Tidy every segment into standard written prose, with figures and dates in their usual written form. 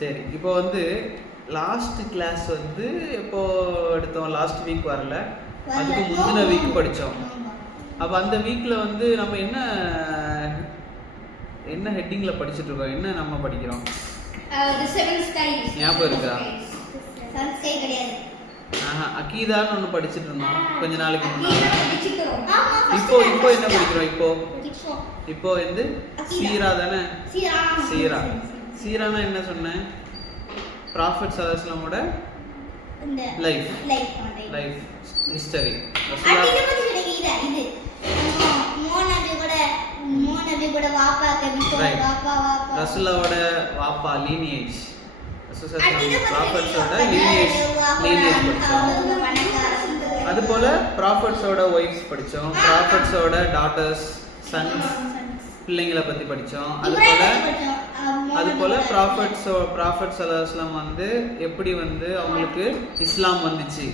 சரி, இப்போ வந்து லாஸ்ட் கிளாஸ் வந்து எப்போ எடுத்தோம்? லாஸ்ட் வீக் வரல, அதுக்கு முந்தின வீக் படித்தோம். அப்போ அந்த வீக்கில் வந்து நம்ம என்ன என்ன ஹெட்டிங்கில் படிச்சுட்டு இருக்கோம்? என்ன நம்ம படிக்கிறோம்? ஞாபகம் இருக்கா? அகீதான்னு ஒன்று படிச்சுட்டு இருந்தோம் கொஞ்ச நாளைக்கு முன்னாடி. இப்போ என்ன படிக்கிறோம்? இப்போ வந்து சீரா தானே? சீரானா என்ன சொன்னேன்? ப்ராஃபெட் ஸல்லல்லாஹு அலைஹி வஸல்லமோட லைஃப் ஹிஸ்டரி. ரசூலுல்லாஹோட வாப்பா லீனியேஜ், ப்ராஃபெட்ஸோட லீனியேஜ் படிச்சோம். அது போல ப்ராஃபெட்ஸோட ஒய்ஃப்ஸ் படிச்சோம், ப்ராஃபெட்ஸோட டாட்டர்ஸ், சன்ஸ், பிள்ளைங்களை பத்தி படிச்சோம். அது போல ப்ராஃபெட் ஸல்லல்லாஹு அலைஹி வஸல்லம் வந்து எப்படி வந்து அவங்களுக்கு இஸ்லாம் வந்துச்சு.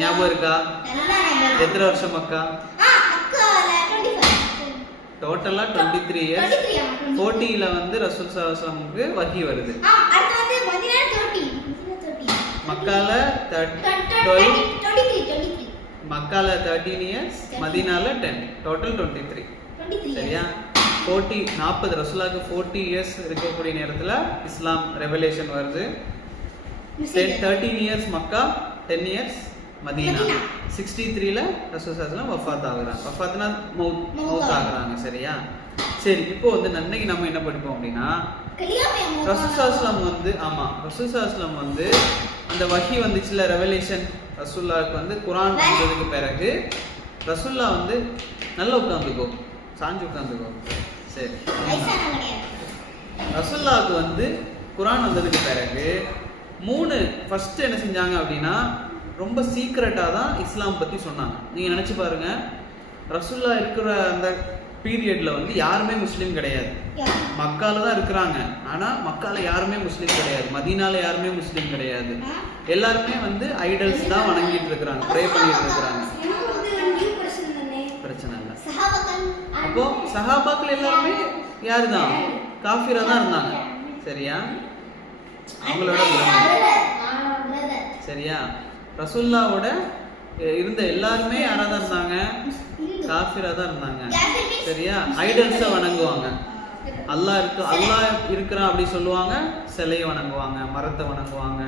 ஞாபகம் இருக்கா? எத்தனை வருஷம் மக்கா? டோட்டலா 23 இயர்ஸ். 40ல வந்து ரசூல் ஸல்லல்லாஹு அலைஹி வஸல்லமுக்கு வஹி வருது. மக்கால 13 இயர்ஸ், மதீனால 10, டோட்டல் 23. சரியா? 40 ரசூலுல்லாஹ்க்கு 40 இயர்ஸ் இருக்கக்கூடிய நேரத்துல இஸ்லாம் ரெவலேஷன் வருது. 13 இயர்ஸ் மக்கா, 10 இயர்ஸ் மதீனா. 63ல ரசூல் ஸல்லல்லாஹு அலைஹி வஸல்லம் வஃபாத் ஆகுறாங்க. வஃபாத்னா மௌத் ஆகுறாங்க. சரியா? சரி, இப்போ வந்து நன்னைக்கு நம்ம என்ன படிப்போம் அப்படின்னா, ரசூல் ஸல்லல்லாஹு அலைஹி வஸல்லம் வந்து ரசூல் ஸல்லல்லாஹு அலைஹி வஸல்லம் வந்து அந்த வஹி வந்துச்சுல, ரெவலேஷன் ரசூலுல்லாஹ்க்கு வந்து குர்ஆன் வந்ததுக்கு பிறகு ரசூலுல்லாஹ் வந்து நல்லா உட்காந்துக்கோ, சாஞ்சு உட்காந்துக்கோ. சரி, ரசூலுல்லாஹ்க்கு வந்து குர்ஆன் வந்ததுக்கு பிறகு ஃபர்ஸ்ட் என்ன செஞ்சாங்க அப்படின்னா, ரொம்ப சீக்ரெட்டாக தான் இஸ்லாம் பற்றி சொன்னாங்க. நீங்கள் நினச்சி பாருங்க, ரசூலுல்லாஹ் இருக்கிற அந்த பீரியட்ல வந்து யாருமே முஸ்லீம் கிடையாது. மக்கால தான் இருக்கிறாங்க, ஆனால் மக்கால யாருமே முஸ்லீம் கிடையாது. மதீனால யாருமே முஸ்லீம் கிடையாது. எல்லாருமே வந்து ஐடல்ஸ் தான் வணங்கிட்டு இருக்கிறாங்க, ப்ரே பண்ணிட்டு இருக்கிறாங்க. பிரச்சனை இல்லை. அப்போ சஹாபாக்கள் எல்லாருமே யாரு தான்? காஃபிரா தான் இருந்தாங்க. சரியா? அவங்களோட சரியா? ரசூலுல்லாஹ்வோட இருந்த எல்லாருமே யாரா தான் இருந்தாங்க? காஃபிரா தான் இருந்தாங்க. சரியா? ஐடல்ஸை வணங்குவாங்க. அல்லாஹ் இருக்கிறான் அப்படி சொல்லுவாங்க, சிலையை வணங்குவாங்க, மரத்தை வணங்குவாங்க.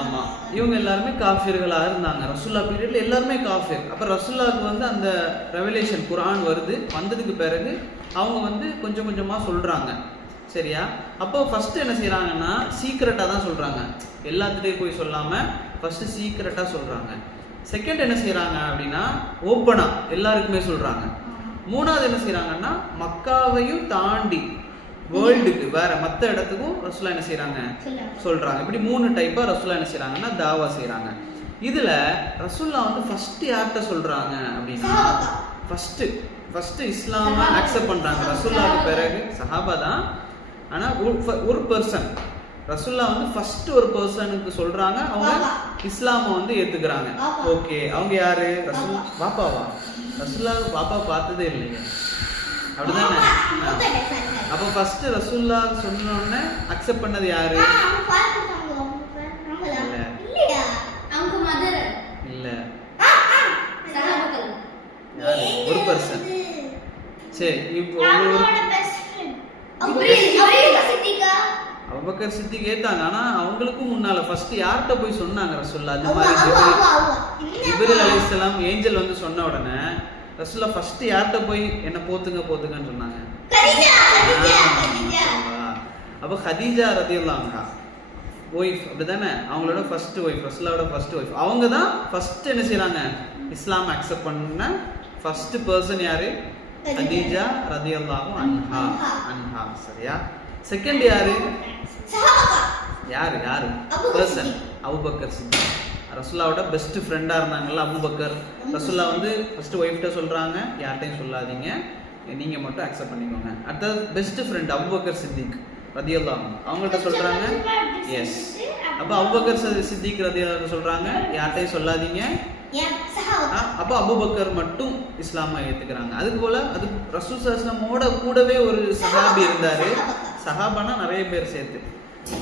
ஆமா, இவங்க எல்லாருமே காஃபிர்களாக இருந்தாங்க. ரசூலுல்லாஹ் பீரியட்ல எல்லாருமே காஃபிர். அப்ப ரசூலுல்லாஹ்க்கு வந்து அந்த ரெவலேஷன் குர்ஆன் வந்ததுக்கு பிறகு அவங்க வந்து கொஞ்சம் கொஞ்சமா சொல்றாங்க. சரியா? அப்போ ஃபர்ஸ்ட் என்ன செய்யறாங்கன்னா, சீக்ரெட்டா தான் சொல்றாங்க. எல்லாத்துட்டையும் போய் சொல்லாம ஃபர்ஸ்ட் சீக்ரெட்டா சொல்றாங்க. செகண்ட் என்ன செய்யறாங்க அப்படின்னா, ஓப்பனா எல்லாருக்குமே சொல்றாங்க. மூணாவது என்ன செய்யறாங்கன்னா, மக்காவையும் தாண்டி வேர்ல்டுக்கு வேற மற்ற இடத்துக்கும் ரசூலுல்லாஹ் என்ன செய்யறாங்க? சொல்றாங்க. இப்படி 3 டைப்பா ரசூலுல்லாஹ் என்ன செய்யறாங்கன்னா தாவா செய்யறாங்க. இதுல ரசூலுல்லாஹ் வந்து ஃபர்ஸ்ட் யார்கிட்ட சொல்றாங்க அப்படின்னா, ஃபர்ஸ்ட் இஸ்லாம அக்செப்ட் பண்றாங்க. ரசூலுல்லாஹ்க்கு பிறகு சஹாபா தான், ஆனா ஒரு பர்சன் ரசூலுல்லாஹ் வந்து ஃபர்ஸ்ட் ஒரு பர்சனுக்கு சொல்றாங்க, அவங்க இஸ்லாம வந்து ஏத்துக்கிறாங்க. ஓகே, அவங்க யாரு? வாப்பாவா? ரசூலுல்லாஹ் வாப்பா பார்த்ததே இல்லைங்க, அப்படிதானே? அப்ப ஃபர்ஸ்ட் ரசூலுல்லாஹ் சொன்ன உடனே அக்செப்ட் பண்ணது யாரு? இல்ல, ஒரு பர்சன். சரி, இப்போ அபூபக்கர் சித்திக் ஏத்தாங்க. ஆனா அவங்களுக்கும் முன்னால ஃபர்ஸ்ட் யார்கிட்ட போய் சொன்னாங்க ரசூலுல்லாஹ்? அந்த மாதிரி ஜிப்ரீல் அலைஹிஸ்ஸலாம் ஏஞ்சல் வந்து சொன்ன உடனே ரசூலுல்லாஹ் ஃபர்ஸ்ட் யார்கிட்ட போய் என்ன போத்துங்கன்னு சொன்னாங்க? அப்ப ஹதீஜா ரலியல்லாஹு அன்ஹா ஒய்ஃப், அப்படிதானே? அவங்களோட ஃபர்ஸ்ட் ஒய்ஃப், ரசூலுல்லாஹோட ஃபர்ஸ்ட் ஒய்ஃப். அவங்க தான் ஃபர்ஸ்ட் என்ன செய்றாங்க? இஸ்லாம் அக்செப்ட் பண்ண ஃபர்ஸ்ட் பர்சன் யாரு? ஹதீஜா ரலியல்லாஹு அன்ஹா. சரியா? செகண்ட் யாரு? யாரு பர்சன்? அபூபக்கர் சித்திக். ரசூல்லாவோட பெஸ்ட் ஃப்ரெண்டா இருந்தாங்கல்ல அபூபக்கர். ரசூல்லா வந்து ஃபர்ஸ்ட் ஒய்ஃப்ட்ட சொல்றாங்க, யார்ட்டையும் சொல்லாதீங்க, நீங்க மட்டும் அக்செப்ட் பண்ணிக்கோங்க. அடுத்தது பெஸ்ட் ஃப்ரெண்ட் அபூபக்கர் சித்திக் ரலியல்லாஹு அன்ஹு, அவங்கள்ட்ட சொல்றாங்க எஸ். அப்போ அபூபக்கர் சித்திக் ரலியல்லாஹு அன்ஹு சொல்றாங்க யார்ட்டையும் சொல்லாதீங்க. அப்போ அபூபக்கர் மட்டும் இஸ்லாமை ஏத்துக்கிறாங்க. அதுக்கு போல அது ரசூல் ஸல்லல்லாஹு கூடவே ஒரு சஹாபி இருந்தாரு. சஹாபானா நிறைய பேர் சேர்த்து.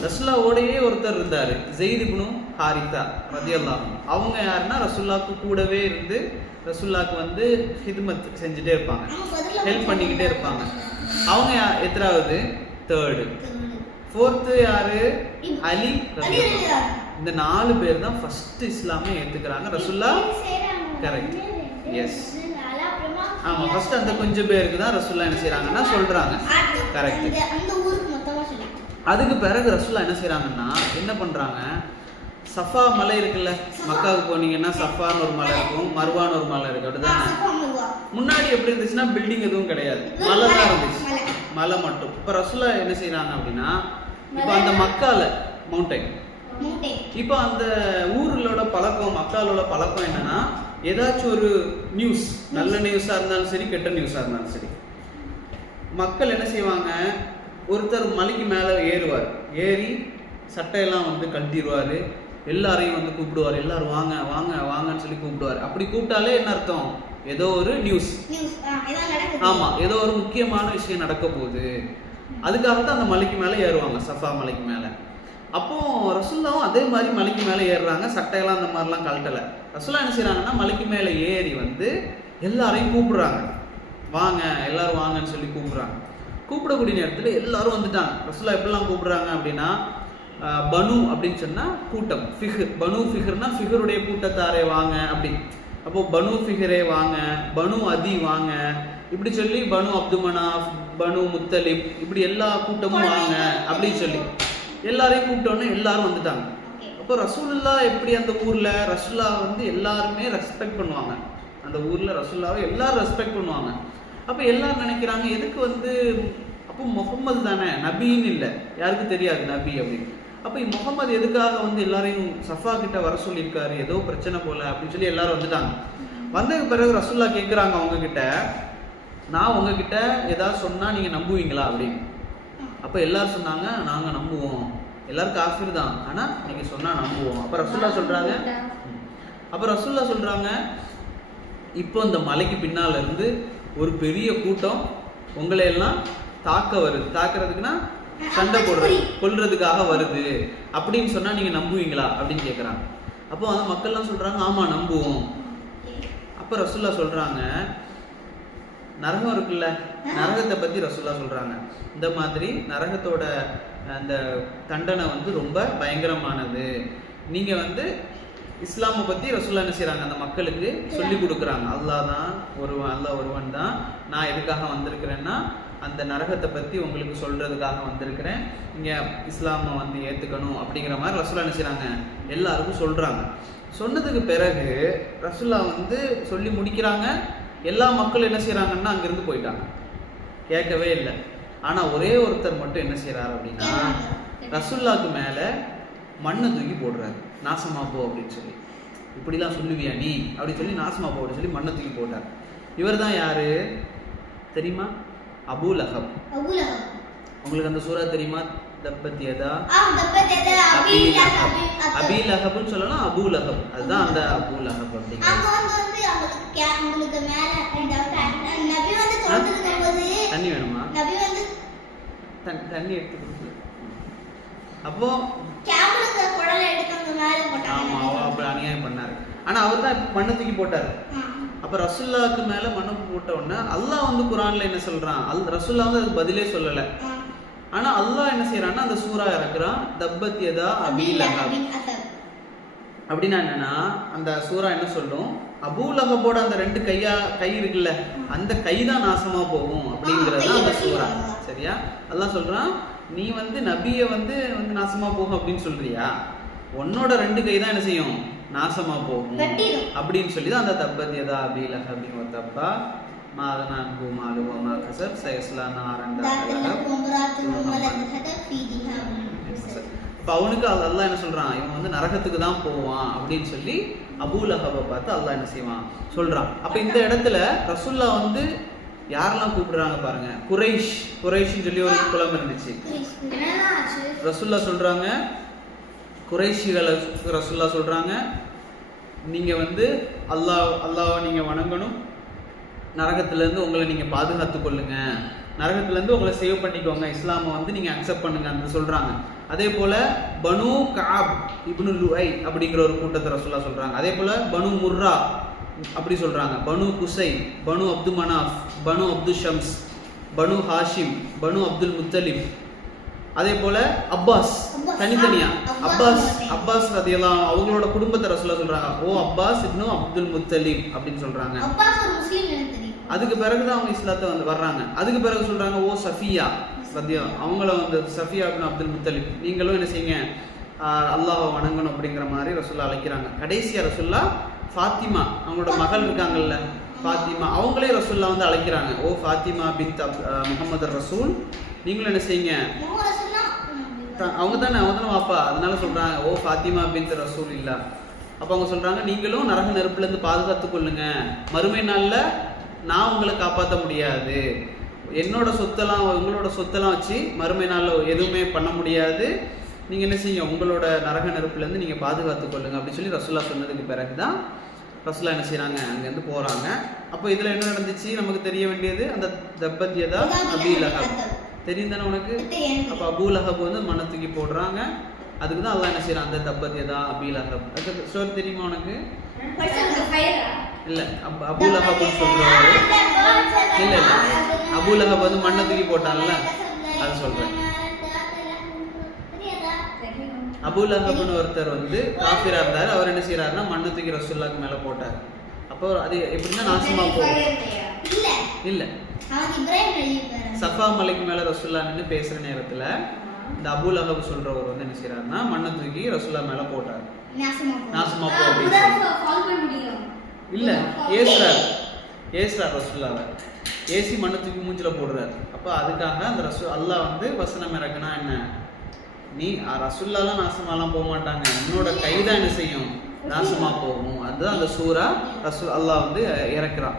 ரசூல்லாவோடயே ஒருத்தர் இருந்தாரு, ஸெய்த் இப்னு ஹாரிஸா ரலியல்லாஹு அன்ஹு. அவங்க யாருன்னா ரசூல்லாக்கு கூடவே இருந்து ரசூல்லாக்கு வந்து ஹித்மத் செஞ்சுட்டே இருப்பாங்க, ஹெல்ப் பண்ணிக்கிட்டே இருப்பாங்க. அவங்க எத்தனாவது? தேர்டு. ஃபோர்த்து யாரு? அலி ரலியல்லாஹு அன்ஹு. இந்த 4 பேர் தான் ஃபர்ஸ்ட் இஸ்லாமை ஏத்துக்கிறாங்க. ரசூல்லா கரெக்ட் எஸ். ஆமா, ஃபர்ஸ்ட் அந்த கொஞ்சம் பேருக்கு தான் ரசூல்லா என்ன செய்றாங்கன்னா சொல்றாங்க கரெக்ட். அதுக்கு பிறகு ரசூல்லா என்ன செய்றாங்கன்னா என்ன பண்றாங்க, சஃபா மலை இருக்குல்ல, மக்காவுக்கு போனீங்கன்னா சஃபான்னு ஒரு மலை இருக்கும், மர்வான்னு ஒரு மலை இருக்கு, அப்படிதானே? முன்னாடி எப்படி இருந்துச்சுன்னா பில்டிங் எதுவும் கிடையாது, மலை தான் இருந்துச்சு, மலை மட்டும். இப்ப ரசூல்லா என்ன செய்றாங்க அப்படின்னா, இப்ப அந்த மக்கால மவுண்டைன், இப்போ அந்த ஊர்களோட பழக்கம், மக்காலோட பழக்கம் என்னன்னா, ஏதாச்சும் ஒரு நியூஸ், நல்ல நியூஸா இருந்தாலும் சரி, கெட்ட நியூஸா இருந்தாலும் சரி, மக்கள் என்ன செய்வாங்க, ஒருத்தர் மலைக்கு மேலே ஏறுவார், ஏறி சட்டையெல்லாம் வந்து கழட்டிடுவார், எல்லாரையும் வந்து கூப்பிடுவார், எல்லாரும் வாங்க வாங்க வாங்கன்னு சொல்லி கூப்பிடுவார். அப்படி கூப்பிட்டாலே என்ன அர்த்தம், ஏதோ ஒரு நியூஸ், ஆமா ஏதோ ஒரு முக்கியமான விஷயம் நடக்க போகுது. அதுக்காக தான் அந்த மலைக்கு மேலே ஏறுவாங்க, சஃபா மலைக்கு மேலே. அப்போ ரசூல்லாவும் அதே மாதிரி மலைக்கு மேலே ஏறுறாங்க, சட்டையெல்லாம் அந்த மாதிரிலாம் கழட்டலை. ரசூல்லா என்ன செய்யறாங்கன்னா மலைக்கு மேலே ஏறி வந்து எல்லாரையும் கூப்பிடுறாங்க, வாங்க எல்லாரும் வாங்கன்னு சொல்லி கூப்பிடுறாங்க. கூப்பிடக்கூடிய நேரத்தில் எல்லாரும் வந்துட்டாங்க. ரசூல்லா எப்படிலாம் கூப்பிடுறாங்க அப்படின்னா, பனு அப்படின்னு சொன்னா கூட்டம், ஃபிஹர், பனு ஃபிஹர்னா ஃபிஹருடைய கூட்டத்தாரே வாங்க அப்படி. அப்போ பனு ஃபிஹரே வாங்க, பனு அதி வாங்க, இப்படி சொல்லி பனு அப்து மனாஃப், பனு முத்தலிப், இப்படி எல்லா கூட்டமும் வாங்க அப்படின்னு சொல்லி எல்லாரையும் கூப்பிட்டோன்னே எல்லாரும் வந்துட்டாங்க. அப்போ ரசூலுல்லா எப்படி அந்த ஊர்ல ரசூல்லா வந்து எல்லாருமே ரெஸ்பெக்ட் பண்ணுவாங்க, அந்த ஊர்ல ரசூல்லாவை எல்லாரும் ரெஸ்பெக்ட் பண்ணுவாங்க. அப்போ எல்லாரும் நினைக்கிறாங்க, எதுக்கு வந்து, அப்போ முகம்மது தானே, நபின்னு இல்லை, யாருக்கு தெரியாது நபி அப்படின்னு. அப்போ முகம்மது எதுக்காக வந்து எல்லாரையும் சஃபா கிட்ட வர சொல்லியிருக்காரு, ஏதோ பிரச்சனை போல அப்படின்னு சொல்லி எல்லாரும் வந்துட்டாங்க. வந்ததுக்கு பிறகு ரசூல்லா கேட்குறாங்க அவங்க கிட்ட, நான் உங்ககிட்ட ஏதாவது சொன்னா நீங்க நம்புவீங்களா அப்படின்னு. அப்போ எல்லாரும் சொன்னாங்க, நாங்க நம்புவோம், எல்லாரும் காஃபிர் தான், ஆனா நீங்க சொன்னா நம்புவோம். அப்போ ரசூல்லா சொல்றாங்க, இப்போ இந்த மலைக்கு பின்னால இருந்து ஒரு பெரிய கூட்டம் உங்களை எல்லாம் தாக்க வருது, தாக்குறதுக்குன்னா சண்டை போடுறது, கொல்றதுக்காக வருது அப்படின்னு சொன்னா நீங்க நம்புவீங்களா அப்படின்னு கேட்குறாங்க. அப்போ அந்த மக்கள்லாம் சொல்றாங்க, ஆமா நம்புவோம். அப்போ ரசூல்லா சொல்றாங்க, நரகம் இருக்குல்ல, நரகத்தை பத்தி ரசூல்லா சொல்றாங்க, இந்த மாதிரி நரகத்தோட அந்த தண்டனை வந்து ரொம்ப பயங்கரமானது. நீங்க வந்து இஸ்லாமை பத்தி ரசூல்லா என்ன செய்றாங்க, அந்த மக்களுக்கு சொல்லி கொடுக்குறாங்க. அல்லாஹ் தான் ஒருவன், அல்லாஹ் ஒருவன் தான், நான் எதுக்காக வந்திருக்கிறேன்னா அந்த நரகத்தை பத்தி உங்களுக்கு சொல்றதுக்காக வந்திருக்கிறேன், நீங்க இஸ்லாமை வந்து ஏத்துக்கணும் அப்படிங்கிற மாதிரி ரசூல்லா என்ன செய்றாங்க, எல்லாருக்கும் சொல்றாங்க. சொன்னதுக்கு பிறகு ரசூல்லா வந்து சொல்லி முடிக்கிறாங்க. எல்லா மக்களும் என்ன செய்யறாங்கன்னா அங்கிருந்து போயிட்டாங்க, கேட்கவே இல்லை. ஆனா ஒரே ஒருத்தர் மட்டும் என்ன செய்யறாரு அப்படின்னா, ரசூல்லாக்கு மேல மண்ணை தூக்கி போடுறாரு, நாசமா போ அப்படின்னு சொல்லி. இப்படிலாம் சொல்லுவியா நீ அப்படின்னு சொல்லி நாசமா போ அப்படின்னு சொல்லி மண்ணை தூக்கி போட்டார். இவர் தான் யாரு தெரியுமா? அபூ லஹப். உங்களுக்கு அந்த சூரா தெரியுமா? தப்பத் யதா அபீ லஹப்னு சொல்லலாம், அபூ லஹப், அதுதான் அந்த அபூ லஹப் அப்படிங்கிற. தண்ணி வேணுமா? தண்ணி எடுத்து கொடுத்து. அப்போ ஆமா அப்படி அநியாயம் பண்ணாரு. ஆனா அவர் தான் மண்ணை தூக்கி போட்டாரு. அப்ப ரசூல்லாவுக்கு மேல மண்ணு போட்ட உடனே அல்லாஹ் வந்து குர்ஆன்ல என்ன சொல்றான், ரசூல்லா வந்து அதுக்கு பதிலே சொல்லல. ஆனா அல்லாஹ் என்ன செய்யறான்னா அந்த சூரா இறக்குறான், தப்பத் யதா அபீ லஹப். அப்படின்னா என்னன்னா அந்த சூரா என்ன சொல்லும், அபூ லஹபோட அந்த 2 கை இருக்குல்ல, அந்த கை தான் நாசமா போகும் அப்படிங்கறது அந்த சூரா. சரியா? அல்லாஹ் சொல்றான், நீ வந்து நபியை வந்து நாசமா போகும் அப்படின்னு சொல்றியா, உன்னோட 2 கை தான் என்ன செய்யும், நாசமா போகும் அப்படின்னு சொல்லி தான் அந்த தப்பத் யதா அபீ லஹப் வ தப்பா மாதனான் குமாலு வ மா கஸப் சயஸ்லா நாரன் தஹலஹப். இப்போ அவனுக்கு அல்லாஹ் என்ன சொல்றான், இவன் வந்து நரகத்துக்கு தான் போவான் அப்படின்னு சொல்லி அபூ லஹபை பார்த்து அல்லாஹ் என்ன செய்வான் சொல்றான். அப்ப இந்த இடத்துல ரசூல்லா வந்து யாரெல்லாம் கூப்பிடுறாங்க பாருங்க. குறைஷ்னு சொல்லி ஒரு குலம் இருந்துச்சு. ரசூல்லா சொல்றாங்க, குறைஷிகளை ரசூல்லா சொல்றாங்க, நீங்க வந்து அல்லாஹ்வை நீங்க வணங்கணும், நரகத்திலேருந்து உங்களை நீங்க பாதுகாத்து கொள்ளுங்க, நரகத்திலேருந்து உங்களை சேவ் பண்ணிக்கோங்க, இஸ்லாமை வந்து நீங்க அக்செப்ட் பண்ணுங்க அந்த சொல்றாங்க. அதே போல பனு கஅப் இப்னு லுஐ அப்படிங்கிற ஒரு கூட்டத்தை ரசூல்லா சொல்றாங்க. அதே போல பனு முர்ரா அப்படி சொல்றாங்க, பனு குசை, பனு அப்து மனாஃப், பனு அப்து ஷம்ஸ், பனு ஹாஷிம், பனு அப்துல் முத்தலிப். அதே போல அப்பாஸ் தனித்தனியா அப்பாஸ் ரலியல்லாஹு அவங்களோட குடும்பத்தை ரசூலுல்லாஹ் சொல்றாங்க, ஓ அப்பாஸ் இப்னு அப்துல் முத்தலிப் அப்படின்னு சொல்றாங்க. அதுக்கு பிறகுதான் அவங்க இஸ்லாத்தை வந்து வர்றாங்க. அதுக்கு பிறகு சொல்றாங்க, ஓ சஃபியா ரலியல்லாஹு அவங்கள வந்து சஃபியா இப்னு அப்துல் முத்தலிப், நீங்களும் என்ன செய்யுங்க அல்லாஹ்வை வணங்கணும் அப்படிங்கிற மாதிரி ரசூலுல்லாஹ் அழைக்கிறாங்க. கடைசியா ரசூலுல்லாஹ் ஃபாத்திமா அவங்களோட மகள் இருக்காங்கல்ல ஃபாத்திமா, அவங்களே ரசூலுல்லாஹ் வந்து அழைக்கிறாங்க, ஓ ஃபாத்திமா பின்த் முஹம்மது ரசூல், நீங்களும் என்ன செய்யுங்க, அவங்க தானே வாப்பா, அதனால சொல்றாங்க, ஓ ஃபாத்திமா பின்த் ரசூல் இல்லா. அப்போ அவங்க சொல்றாங்க, நீங்களும் நரக நெருப்புலேருந்து பாதுகாத்து கொள்ளுங்க, மறுமை நாளில் நான் உங்களை காப்பாற்ற முடியாது, என்னோட சொத்தெல்லாம் உங்களோட சொத்தெல்லாம் வச்சு மறுமை நாளில் எதுவுமே பண்ண முடியாது, நீங்கள் என்ன செய்யுங்க உங்களோட நரக நெருப்புலேருந்து நீங்கள் பாதுகாத்து கொள்ளுங்க அப்படின்னு சொல்லி ரசூலுல்லாஹ் சொன்னதுக்கு பிறகு தான் ரசூலுல்லாஹ் என்ன செய்கிறாங்க, அங்கேருந்து போகிறாங்க. அப்போ இதில் என்ன நடந்துச்சு நமக்கு தெரிய வேண்டியது, அந்த தப்பத் யதா அபீ லஹப் தெரியும் தானே உனக்கு. அப்போ அபூ லஹப் வந்து மண்ணை தூக்கி போடுறாங்க. அதுக்கு தான் அல்லாஹ் என்ன செய்யறான், அந்த தப்பத் யதா அபீ லஹப். அதுக்கு ஸ்டோரி தெரியுமா உனக்கு? இல்லை, அபூ லஹப்னு சொல்றாரு. இல்லை அபூ லஹப் வந்து மண்ணை தூக்கி போட்டான்ல, அது சொல்றேன். அபூ லஹப்னு ஒருத்தர் வந்து காஃபிரா இருந்தார். அவர் என்ன செய்யறாருன்னா மண்ணை தூக்கி ரசூலுல்லாஹ்க்கு மேலே போட்டார். அப்போ அது எப்படின்னா நாசமா போகும். இல்லை, சஃபா மலைக்கு மேலே ரசூலுல்லாஹ் நின்று பேசுகிற நேரத்தில் இந்த அபூ லஹப் சொல்றவர் வந்து என்ன செய்யறாருன்னா மண்ணை தூக்கி ரசூலுல்லாஹ் மேலே போட்டார். நாசமா போ அப்படின்னு இல்லை, ஏசுறார் ரசூலுல்லாஹ், ஏசி மண்ணை தூக்கி மூஞ்சில போடுறாரு. அப்போ அதுக்காக அந்த அல்லாஹ் வந்து வசனம் இறக்குனா என்ன, நீ ரசூலுல்லாஹ்லாம் நாசமாலாம் போக மாட்டாங்க, என்னோட கைதான் என்ன செய்யும் நாசமா போகும். அதுதான் அந்த சூரா அல்லாஹ் வந்து இறக்குறான்.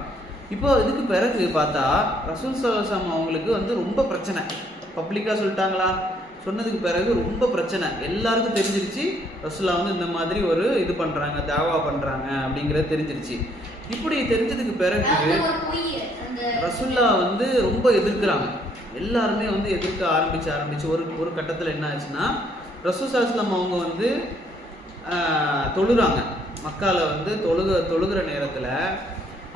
இப்போ இதுக்கு பிறகு பார்த்தா ரசூல் ஸல்லல்லாஹு அலைஹி வஸல்லம் அவங்களுக்கு வந்து ரொம்ப பிரச்சனை. பப்ளிக்காக சொல்லிட்டாங்களா, சொன்னதுக்கு பிறகு ரொம்ப பிரச்சனை, எல்லாருக்கும் தெரிஞ்சிருச்சு ரசூலுல்லாஹ் வந்து இந்த மாதிரி ஒரு இது பண்ணுறாங்க, தாவா பண்ணுறாங்க அப்படிங்கிறது தெரிஞ்சிருச்சு. இப்படி தெரிஞ்சதுக்கு பிறகு ரசூலுல்லாஹ் வந்து ரொம்ப எதிர்க்கிறாங்க. எல்லாருமே வந்து எதிர்க்க ஆரம்பிச்சு ஒரு கட்டத்தில் என்ன ஆச்சுன்னா, ரசூல் ஸல்லல்லாஹு அலைஹி வஸல்லம் அவங்க வந்து தொழுகிறாங்க. மக்கால வந்து தொழுகிற நேரத்தில்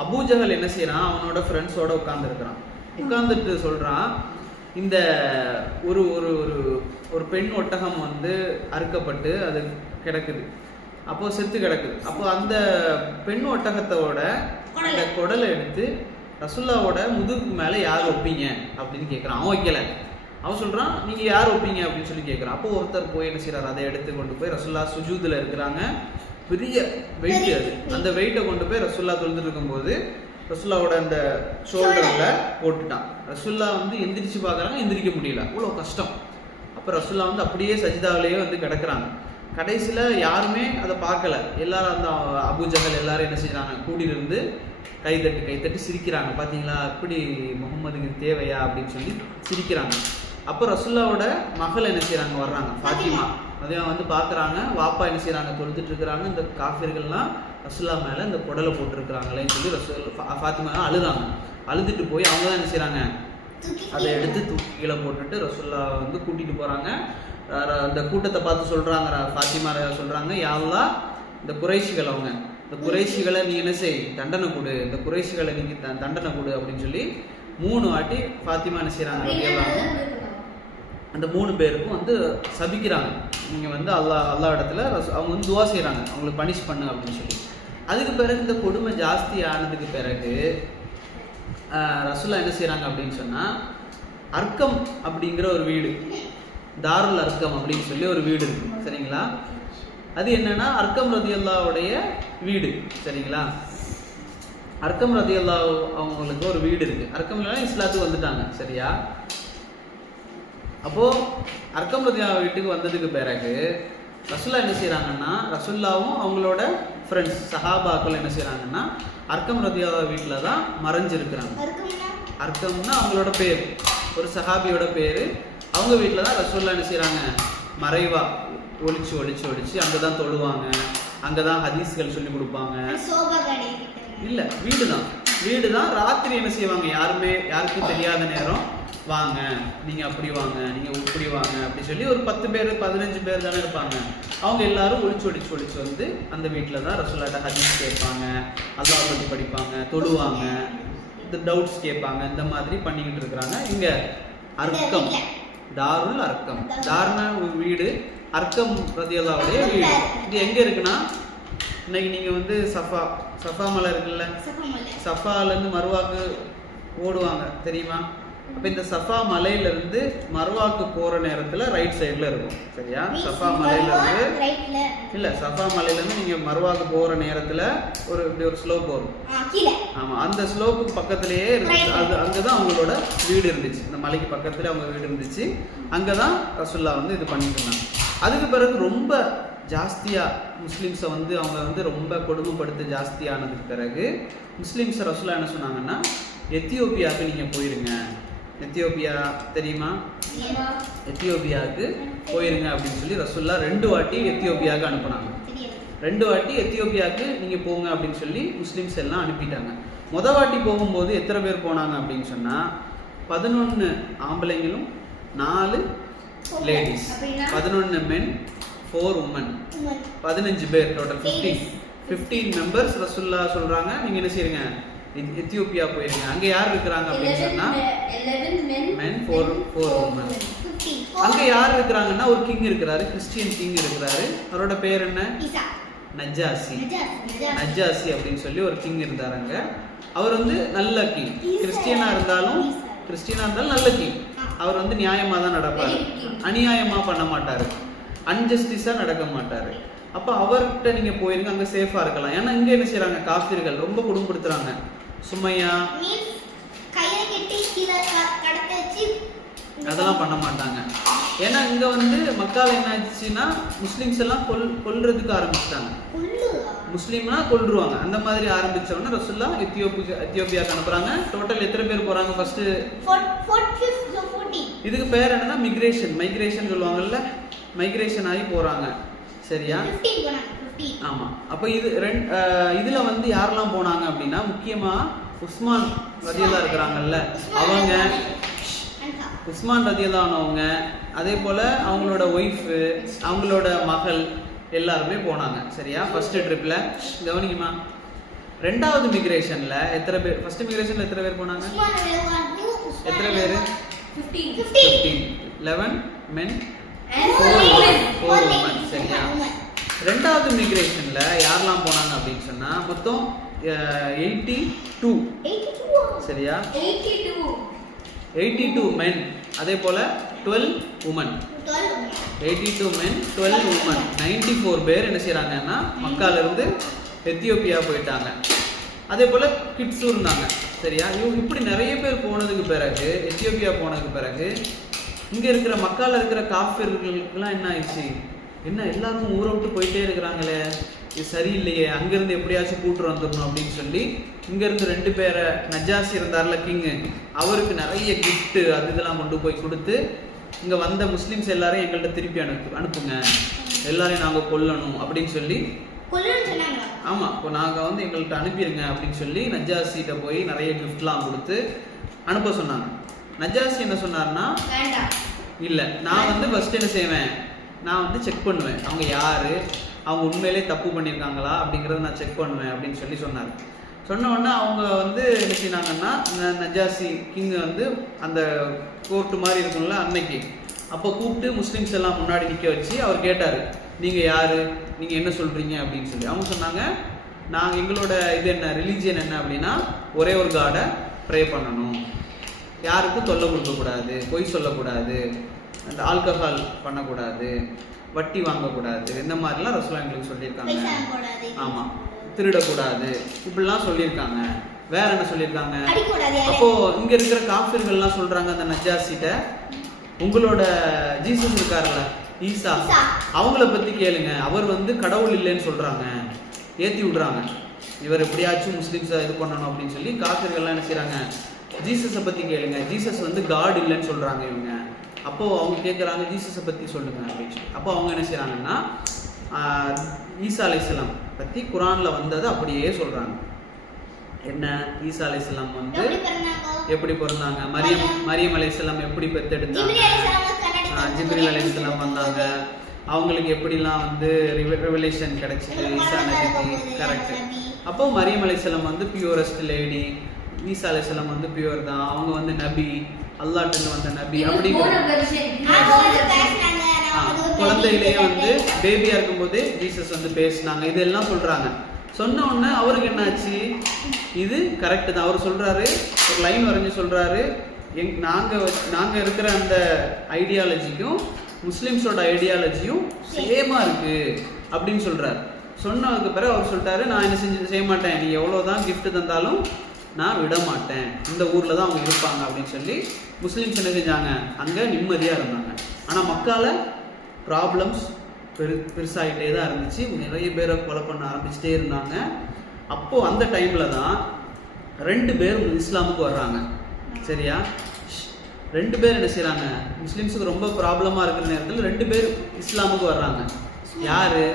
அபூஜஹல் என்ன செய்யறான், அவனோட ஃப்ரெண்ட்ஸோட உட்கார்ந்துருக்கிறான். உட்கார்ந்துட்டு சொல்றான், இந்த ஒரு ஒரு ஒரு பெண் ஒட்டகம் வந்து அறுக்கப்பட்டு அது கிடக்குது, அப்போ செத்து கிடக்குது. அப்போ அந்த பெண் ஒட்டகத்தோட அந்த குடலை எடுத்து ரசூலுல்லாவோட முதுகுக்கு மேலே யார் வைப்பீங்க அப்படின்னு கேட்குறான். அவன் வைக்கல. அவன் சொல்றான், நீங்க யார் வைப்பீங்க அப்படின்னு சொல்லி கேட்குறான். அப்போ ஒருத்தர் போய் என்ன செய்யறாரு, அதை எடுத்து கொண்டு போய் ரசூலுல்லாஹ் சுஜூதுல இருக்கிறாங்க, பெரிய வெயிட் அது, அந்த வெயிட்டை கொண்டு போய் ரசூலுல்லாஹ் தொழுதுட்டு இருக்கும்போது ரசூலுல்லாவோட அந்த ஷோல்டர்ல போட்டுட்டான். ரசூலுல்லாஹ் வந்து எந்திரிச்சு பார்க்குறாங்க, எந்திரிக்க முடியல, அவ்வளோ கஷ்டம். அப்போ ரசூலுல்லாஹ் வந்து அப்படியே சஜிதாவிலேயே வந்து கிடக்குறாங்க. கடைசியில் யாருமே அதை பார்க்கல. எல்லாரும் அந்த அபூஜஹல் எல்லாரும் என்ன செய்யறாங்க, கூடியிருந்து கைத்தட்டி சிரிக்கிறாங்க. பார்த்தீங்களா, இப்படி முகம்மதுக்கு தேவையா அப்படின்னு சொல்லி சிரிக்கிறாங்க. அப்போ ரசூலுல்லாவோட மகள் என்ன செய்யறாங்க, வர்றாங்க, ஃபாத்திமா. அதே வந்து பார்க்குறாங்க, வாப்பா என்ன செய்யறாங்க, தொழுதுட்டு இருக்கிறாங்க. இந்த காஃபிர்கள்லாம் ரசூலுல்லாஹ் மேலே இந்த குடலை போட்டிருக்கிறாங்களேன்னு சொல்லி ஃபாத்திமா அழுதாங்க. அழுதுட்டு போய் அவங்க தான் என்ன செய்யறாங்க, அதை எடுத்து தூக்கி கீழே போட்டுட்டு ரசூலுல்லாஹ் வந்து கூட்டிட்டு போறாங்க. அந்த கூட்டத்தை பார்த்து சொல்றாங்க, ஃபாத்திமா சொல்றாங்க, யா அல்லாஹ், இந்த குறைஷிகள் அவங்க, இந்த குறைஷிகளை நீ என்ன செய், தண்டனை கொடு, இந்த குறைஷிகளை நீங்க தண்டனை கொடு அப்படின்னு சொல்லி 3 வாட்டி ஃபாத்திமா என்ன செய்யறாங்க, அந்த 3 பேருக்கும் வந்து சபிக்கிறாங்க. நீங்க வந்து அல்லாஹ் இடத்துல அவங்க வந்து துவா செய்யறாங்க, அவங்களுக்கு பனிஷ் பண்ணு அப்படின்னு சொல்லி. அதுக்கு பிறகு இந்த கொடுமை ஜாஸ்தி ஆனதுக்கு பிறகு ரசூலுல்லாஹ் என்ன செய்யறாங்க அப்படின்னு சொன்னா, அர்க்கம் அப்படிங்கிற ஒரு வீடு, தாருல் அர்க்கம் அப்படின்னு சொல்லி ஒரு வீடு இருக்கு, சரிங்களா. அது என்னன்னா அர்க்கம் ரலியல்லாஹுடைய வீடு, சரிங்களா. அர்க்கம் ரலியல்லாஹு அவங்களுக்கு ஒரு வீடு இருக்கு. அர்க்கம் இஸ்லாத்துக்கு வந்துட்டாங்க, சரியா. அப்போது அர்க்கம் ரதியல்லாஹு வீட்டுக்கு வந்ததுக்கு பிறகு ரசூல்லா என்ன செய்கிறாங்கன்னா, ரசூல்லாவும் அவங்களோட ஃப்ரெண்ட்ஸ் சஹாபாக்கள் என்ன செய்கிறாங்கன்னா அர்க்கம் ரதியல்லாஹு வீட்டில் தான் மறைஞ்சிருக்கிறாங்க. அர்க்கம்னா அவங்களோட பேர், ஒரு சஹாபியோட பேர். அவங்க வீட்டில் தான் ரசூல்லா என்ன செய்கிறாங்க, மறைவா ஒளிச்சு ஒளிச்சு ஒளிச்சு அங்கே தான் தொழுவாங்க, அங்கே தான் ஹதீஸ்கள் சொல்லி கொடுப்பாங்க. இல்லை, வீடு தான். ராத்திரி என்ன செய்வாங்க, யாருக்கும் தெரியாத நேரம், வாங்க நீங்கள் அப்படி வாங்க, நீங்கள் இப்படி வாங்க அப்படி சொல்லி ஒரு 10 பேர் 15 பேர் தானே இருப்பாங்க. அவங்க எல்லாரும் ஒளிச்சு வந்து அந்த வீட்டில் தான் ரசூலுல்லாஹ்ட்ட ஹதீஸ் கேட்பாங்க, அல்லாஹ் பற்றி படிப்பாங்க, தொழுவாங்க, இந்த டவுட்ஸ் கேட்பாங்க. இந்த மாதிரி பண்ணிக்கிட்டு இருக்கிறாங்க. இங்கே அர்க்கம், தாருல் அர்க்கம், தாருனா வீடு, அர்க்கம் ரதியல்லாஹுடைய வீடு. இது எங்கே இருக்குன்னா, இன்னைக்கு நீங்கள் வந்து சஃபா மலை இருக்குல்ல, சஃபாலேருந்து மருவாக்கு ஓடுவாங்க தெரியுமா? அப்போ இந்த சஃபா மலையிலேருந்து மருவாக்கு போகிற நேரத்தில் ரைட் சைடில் இருக்கும். சரியா? சஃபா மலையிலேருந்து நீங்கள் மருவாக்கு போகிற நேரத்தில் இப்படி ஒரு ஸ்லோப் வரும். ஆமாம், அந்த ஸ்லோப்புக்கு பக்கத்துலேயே இருந்துச்சு. அங்கே தான் அவங்களோட வீடு இருந்துச்சு. இந்த மலைக்கு பக்கத்தில் அவங்க வீடு இருந்துச்சு. அங்கே தான் ரசூலுல்லாஹ் வந்து இது பண்ணிட்டு இருந்தாங்க. அதுக்கு பிறகு ரொம்ப ஜாஸ்தியாக முஸ்லீம்ஸை வந்து அவங்க வந்து ரொம்ப கொடுமைப்படுத்த ஜாஸ்தியானதுக்கு பிறகு முஸ்லீம்ஸை ரசூலுல்லாஹ் என்ன சொன்னாங்கன்னா, எத்தியோப்பியாவுக்கு நீங்கள் போயிருங்க. எத்தியோப்பியா தெரியுமா? எத்தியோப்பியாவுக்கு போயிருங்க அப்படின்னு சொல்லி ரசூலுல்லாஹ் 2 வாட்டி எத்தியோப்பியாவுக்கு அனுப்புனாங்க. 2 வாட்டி எத்தியோப்பியாவுக்கு நீங்கள் போங்க அப்படின்னு சொல்லி முஸ்லீம்ஸ் எல்லாம் அனுப்பிட்டாங்க. மொதல் வாட்டி போகும்போது எத்தனை பேர் போனாங்க அப்படின்னு சொன்னால் 11 ஆம்பளைங்களும் 4 லேடிஸ், 11 மென் 4 உமன், 15 பேர், டோட்டல் 15 மெம்பர்ஸ். ரசூலுல்லாஹ் சொல்கிறாங்க, நீங்கள் என்ன செய்யுங்க, எத்தியோப்பியா போயிருங்க. அங்கே யார் இருக்கிறாங்க அப்படின்னு சொன்னா 11 men 4 women. அங்கே யார் இருக்கிறாங்கன்னா ஒரு கிங் இருக்கிறாரு, கிறிஸ்டியன் கிங் இருக்கிறாரு. அவரோட பேர் என்ன? நஜாசி அப்படின்னு சொல்லி ஒரு கிங் இருந்தார் அங்கே. அவர் வந்து நல்ல கிங், கிறிஸ்டியனா இருந்தாலும் நல்ல கிங். அவர் வந்து நியாயமாக தான் நடப்பார், அநியாயமாக பண்ண மாட்டார், அன்ஜஸ்டிஸாக நடக்க மாட்டார். அப்போ அவர்கிட்ட நீங்கள் போயிருங்க, அங்கே சேஃபாக இருக்கலாம். ஏன்னா இங்கே என்ன செய்கிறாங்க, காஃபிர்கள் ரொம்ப குடும்பப்படுத்துகிறாங்க. சுமையா அதெல்லாம் பண்ண மாட்டாங்க. ஏன்னா இங்கே வந்து மக்கள் என்ன ஆச்சுன்னா முஸ்லீம்ஸ் எல்லாம் கொல்றதுக்கு ஆரம்பிச்சிட்டாங்க. முஸ்லீம்னா கொல்றுவாங்க. அந்த மாதிரி ஆரம்பிச்சவொடனே ரசூலுல்லாஹ் எத்தியோப்பியாவுக்கு அனுப்புறாங்க. டோட்டல் எத்தனை பேர் போறாங்க? ஃபர்ஸ்ட் இதுக்கு பேர் என்னன்னா மைக்ரேஷன் சொல்லுவாங்கல்ல, மைக்ரேஷன் ஆகி போறாங்க. சரியா? ஆமா. அப்ப இதுல வந்து யாரெல்லாம் போனாங்க அப்படின்னா, முக்கியமா உஸ்மான் ரதியல்லாஹு இருக்கிறாங்கல்ல, அவங்க உஸ்மான் ரதியல்லாஹு ஆனவங்க, அதே போல அவங்களோட ஒய்ஃபு, அவங்களோட மகள் எல்லாருமே போனாங்க. சரியா? ஃபர்ஸ்ட் ட்ரிப்ல கவனிக்குமா. 2வது மிக்ரேஷன்ல எத்தனை பேர்? ஃபர்ஸ்ட் மிக்ரேஷன்ல எத்தனை பேர் போனாங்க? எத்தனை பேர்? 15. 11 men 4 women. சரியா? 2வது மிக்ரேஷன்ல யாரெல்லாம் போனாங்க அப்படின்னு சொன்னா மொத்தம் 82. சரியா? 82 men, அதே போல 12 women. 82 men 12 women, 94 பேர் என்ன செய்றாங்கன்னா மக்கால இருந்து எத்தியோப்பியா போயிட்டாங்க. அதே போல கிட்ஸும் இருந்தாங்க. சரியா? இப்படி நிறைய பேர் போனதுக்கு பிறகு, எத்தியோப்பியா போனதுக்கு பிறகு இங்க இருக்கிற மக்கால இருக்கிற காஃபிர்களுக்கெல்லாம் என்ன ஆயிடுச்சு, என்ன எல்லாரும் ஊரை விட்டு போயிட்டே இருக்கிறாங்களே, இது சரியில்லையே, அங்கிருந்து எப்படியாச்சும் கூட்டு வந்துடணும் அப்படின்னு சொல்லி இங்கேருந்து 2 பேரை, நஜாசி இருந்தார்ல கிங்கு, அவருக்கு நிறைய கிஃப்ட்டு அது இதெல்லாம் கொண்டு போய் கொடுத்து, இங்கே வந்த முஸ்லீம்ஸ் எல்லாரையும் எங்கள்கிட்ட திருப்பி அனுப்புங்க, எல்லாரையும் நாங்கள் கொல்லணும் அப்படின்னு சொல்லி, ஆமாம், இப்போ நாங்கள் வந்து எங்கள்கிட்ட அனுப்பிடுங்க அப்படின்னு சொல்லி நஜாசிகிட்ட போய் நிறைய கிஃப்ட்லாம் கொடுத்து அனுப்ப சொன்னாங்க. நஜாசி என்ன சொன்னார்னா, இல்லை, நான் வந்து ஃபர்ஸ்ட் என்ன செய்வேன், நான் வந்து செக் பண்ணுவேன் அவங்க யார், அவங்க உண்மையிலே தப்பு பண்ணியிருக்காங்களா அப்படிங்கிறத நான் செக் பண்ணுவேன் அப்படின்னு சொல்லி சொன்னார். சொன்ன உடனே அவங்க வந்து என்ன செய்னாங்கன்னா, நஜாசி கிங் வந்து அந்த கோர்ட்டு மாதிரி இருக்கும்ல அன்னைக்கு, அப்போ கூப்பிட்டு முஸ்லீம்ஸ் எல்லாம் முன்னாடி நிற்க வச்சு அவர் கேட்டார், நீங்கள் யார், நீங்கள் என்ன சொல்கிறீங்க அப்படின்னு சொல்லி. அவங்க சொன்னாங்க, நாங்கள் எங்களோட இது என்ன ரிலீஜியன் என்ன அப்படின்னா, ஒரே ஒரு காடை ப்ரே பண்ணணும், யாருக்கும் தொல்லை கொடுக்கக்கூடாது, பொய் சொல்லக்கூடாது, அந்த ஆல்கஹால் பண்ணக்கூடாது, வட்டி வாங்கக்கூடாது, இந்த மாதிரிலாம் ரசூலுல்லாஹ் எங்களுக்கு சொல்லியிருக்காங்க. ஆமாம், திருடக்கூடாது, இப்படிலாம் சொல்லியிருக்காங்க. வேற என்ன சொல்லியிருக்காங்க? அப்போ இங்க இருக்கிற காஃபிர்கள்லாம் சொல்றாங்க அந்த நஜாசிட்ட, உங்களோட ஜீசஸ் இருக்காருல்ல ஈசா, அவங்கள பத்தி கேளுங்க, அவர் வந்து கடவுள் இல்லைன்னு சொல்றாங்க, ஏத்தி விடுறாங்க. இவர் எப்படியாச்சும் முஸ்லிம்ஸை இது பண்ணணும் அப்படின்னு சொல்லி காஃபிர்கள்லாம் என்ன செய்றாங்க, ஜீசஸை பத்தி கேளுங்க, ஜீசஸ் வந்து காட் இல்லைன்னு சொல்றாங்க இவங்க. அப்போ அவங்க கேட்குறாங்க ஜீசஸை பத்தி சொல்லுங்க அப்படின்னு சொல்லி. அப்போ அவங்க என்ன செய்றாங்கன்னா ஈசா அலைஹிஸ்ஸலாம் பத்தி குரான்ல வந்தது அப்படியே சொல்றாங்க. என்ன, ஈசா அலைஹிஸ்ஸலாம் வந்து எப்படி பிறந்தாங்க, மரியம் அலைஹிஸ்ஸலாம் எப்படி பெத்தெடுத்தாங்க, ஜிப்ரீல் அலைஹிஸ்ஸலாம் வந்தாங்க, அவங்களுக்கு எப்படிலாம் வந்து ரெவலேஷன் கிடைச்சிது ஈசா நபிக்கு. கரெக்ட். அப்போ மரியம் அலைஹிஸ்ஸலாம் வந்து பியூரஸ்ட் லேடி, ஈசா அலைஹிஸ்ஸலாம் வந்து பியூர் தான், அவங்க வந்து நபி, அல்லாஹ்ட்ட வந்த நபி. அப்படி குழந்தையிலேயே வந்து பேபியா இருக்கும்போதே ஜீசஸ் வந்து பேசினாங்க, இதெல்லாம் சொல்றாங்க. சொன்ன உடனே அவருக்கு என்னாச்சு, இது கரெக்ட் தான். அவர் சொல்றாரு, ஒரு லைன் வரைஞ்சு சொல்றாரு, நாங்க இருக்கிற அந்த ஐடியாலஜிக்கும் முஸ்லிம்ஸோட ஐடியாலஜியும் சேமா இருக்கு அப்படின்னு சொல்றாரு. சொன்னதுக்கு பிறகு அவர் சொல்லிட்டாரு, நான் என்ன செய்ய மாட்டேன், நீ எவ்வளவுதான் கிஃப்ட் தந்தாலும் நான் விட மாட்டேன், இந்த ஊர்ல தான் அவங்க இருப்பாங்க அப்படின்னு சொல்லி முஸ்லிம்ஸ் என்ன செஞ்சாங்க, அங்க நிம்மதியா இருந்தாங்க. ஆனா மக்கால ப்ராப்ளம்ஸ் பெருசாகிட்டே தான் இருந்துச்சு, நிறைய பேரை கொலை பண்ண ஆரம்பிச்சுட்டே இருந்தாங்க. அப்போ அந்த டைம்ல தான் 2 பேர் இஸ்லாமுக்கு வர்றாங்க. சரியா, 2 பேர் என்ன செய்றாங்க, முஸ்லிம்ஸுக்கு ரொம்ப ப்ராப்ளமா இருக்கிற நேரத்தில் 2 பேர் இஸ்லாமுக்கு வர்றாங்க. யாரு,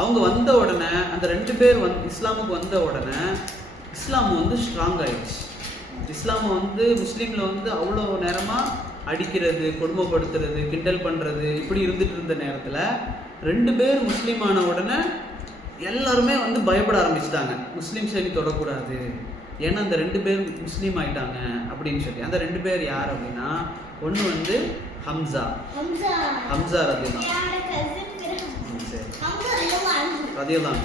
அவங்க வந்த உடனே அந்த 2 பேர் இஸ்லாமுக்கு வந்த உடனே இஸ்லாம் வந்து ஸ்ட்ராங் ஆயிடுச்சு. இஸ்லாம் வந்து முஸ்லீம்ல வந்து அவ்வளோ நேரமா அடிக்கிறது, கொடுமைப்படுத்துறது, கிண்டல் பண்றது இப்படி இருந்துட்டு இருந்த நேரத்துல 2 பேர் முஸ்லீம் ஆன உடனே எல்லாருமே வந்து பயப்பட ஆரம்பிச்சிட்டாங்க, முஸ்லீம் சைடு தொடக்கூடாது, ஏன்னா அந்த 2 பேர் முஸ்லீம் ஆயிட்டாங்க அப்படின்னு சொல்லி. அந்த 2 பேர் யார் அப்படின்னா, ஒன்று வந்து ஹம்சா ரதியல்லாஹு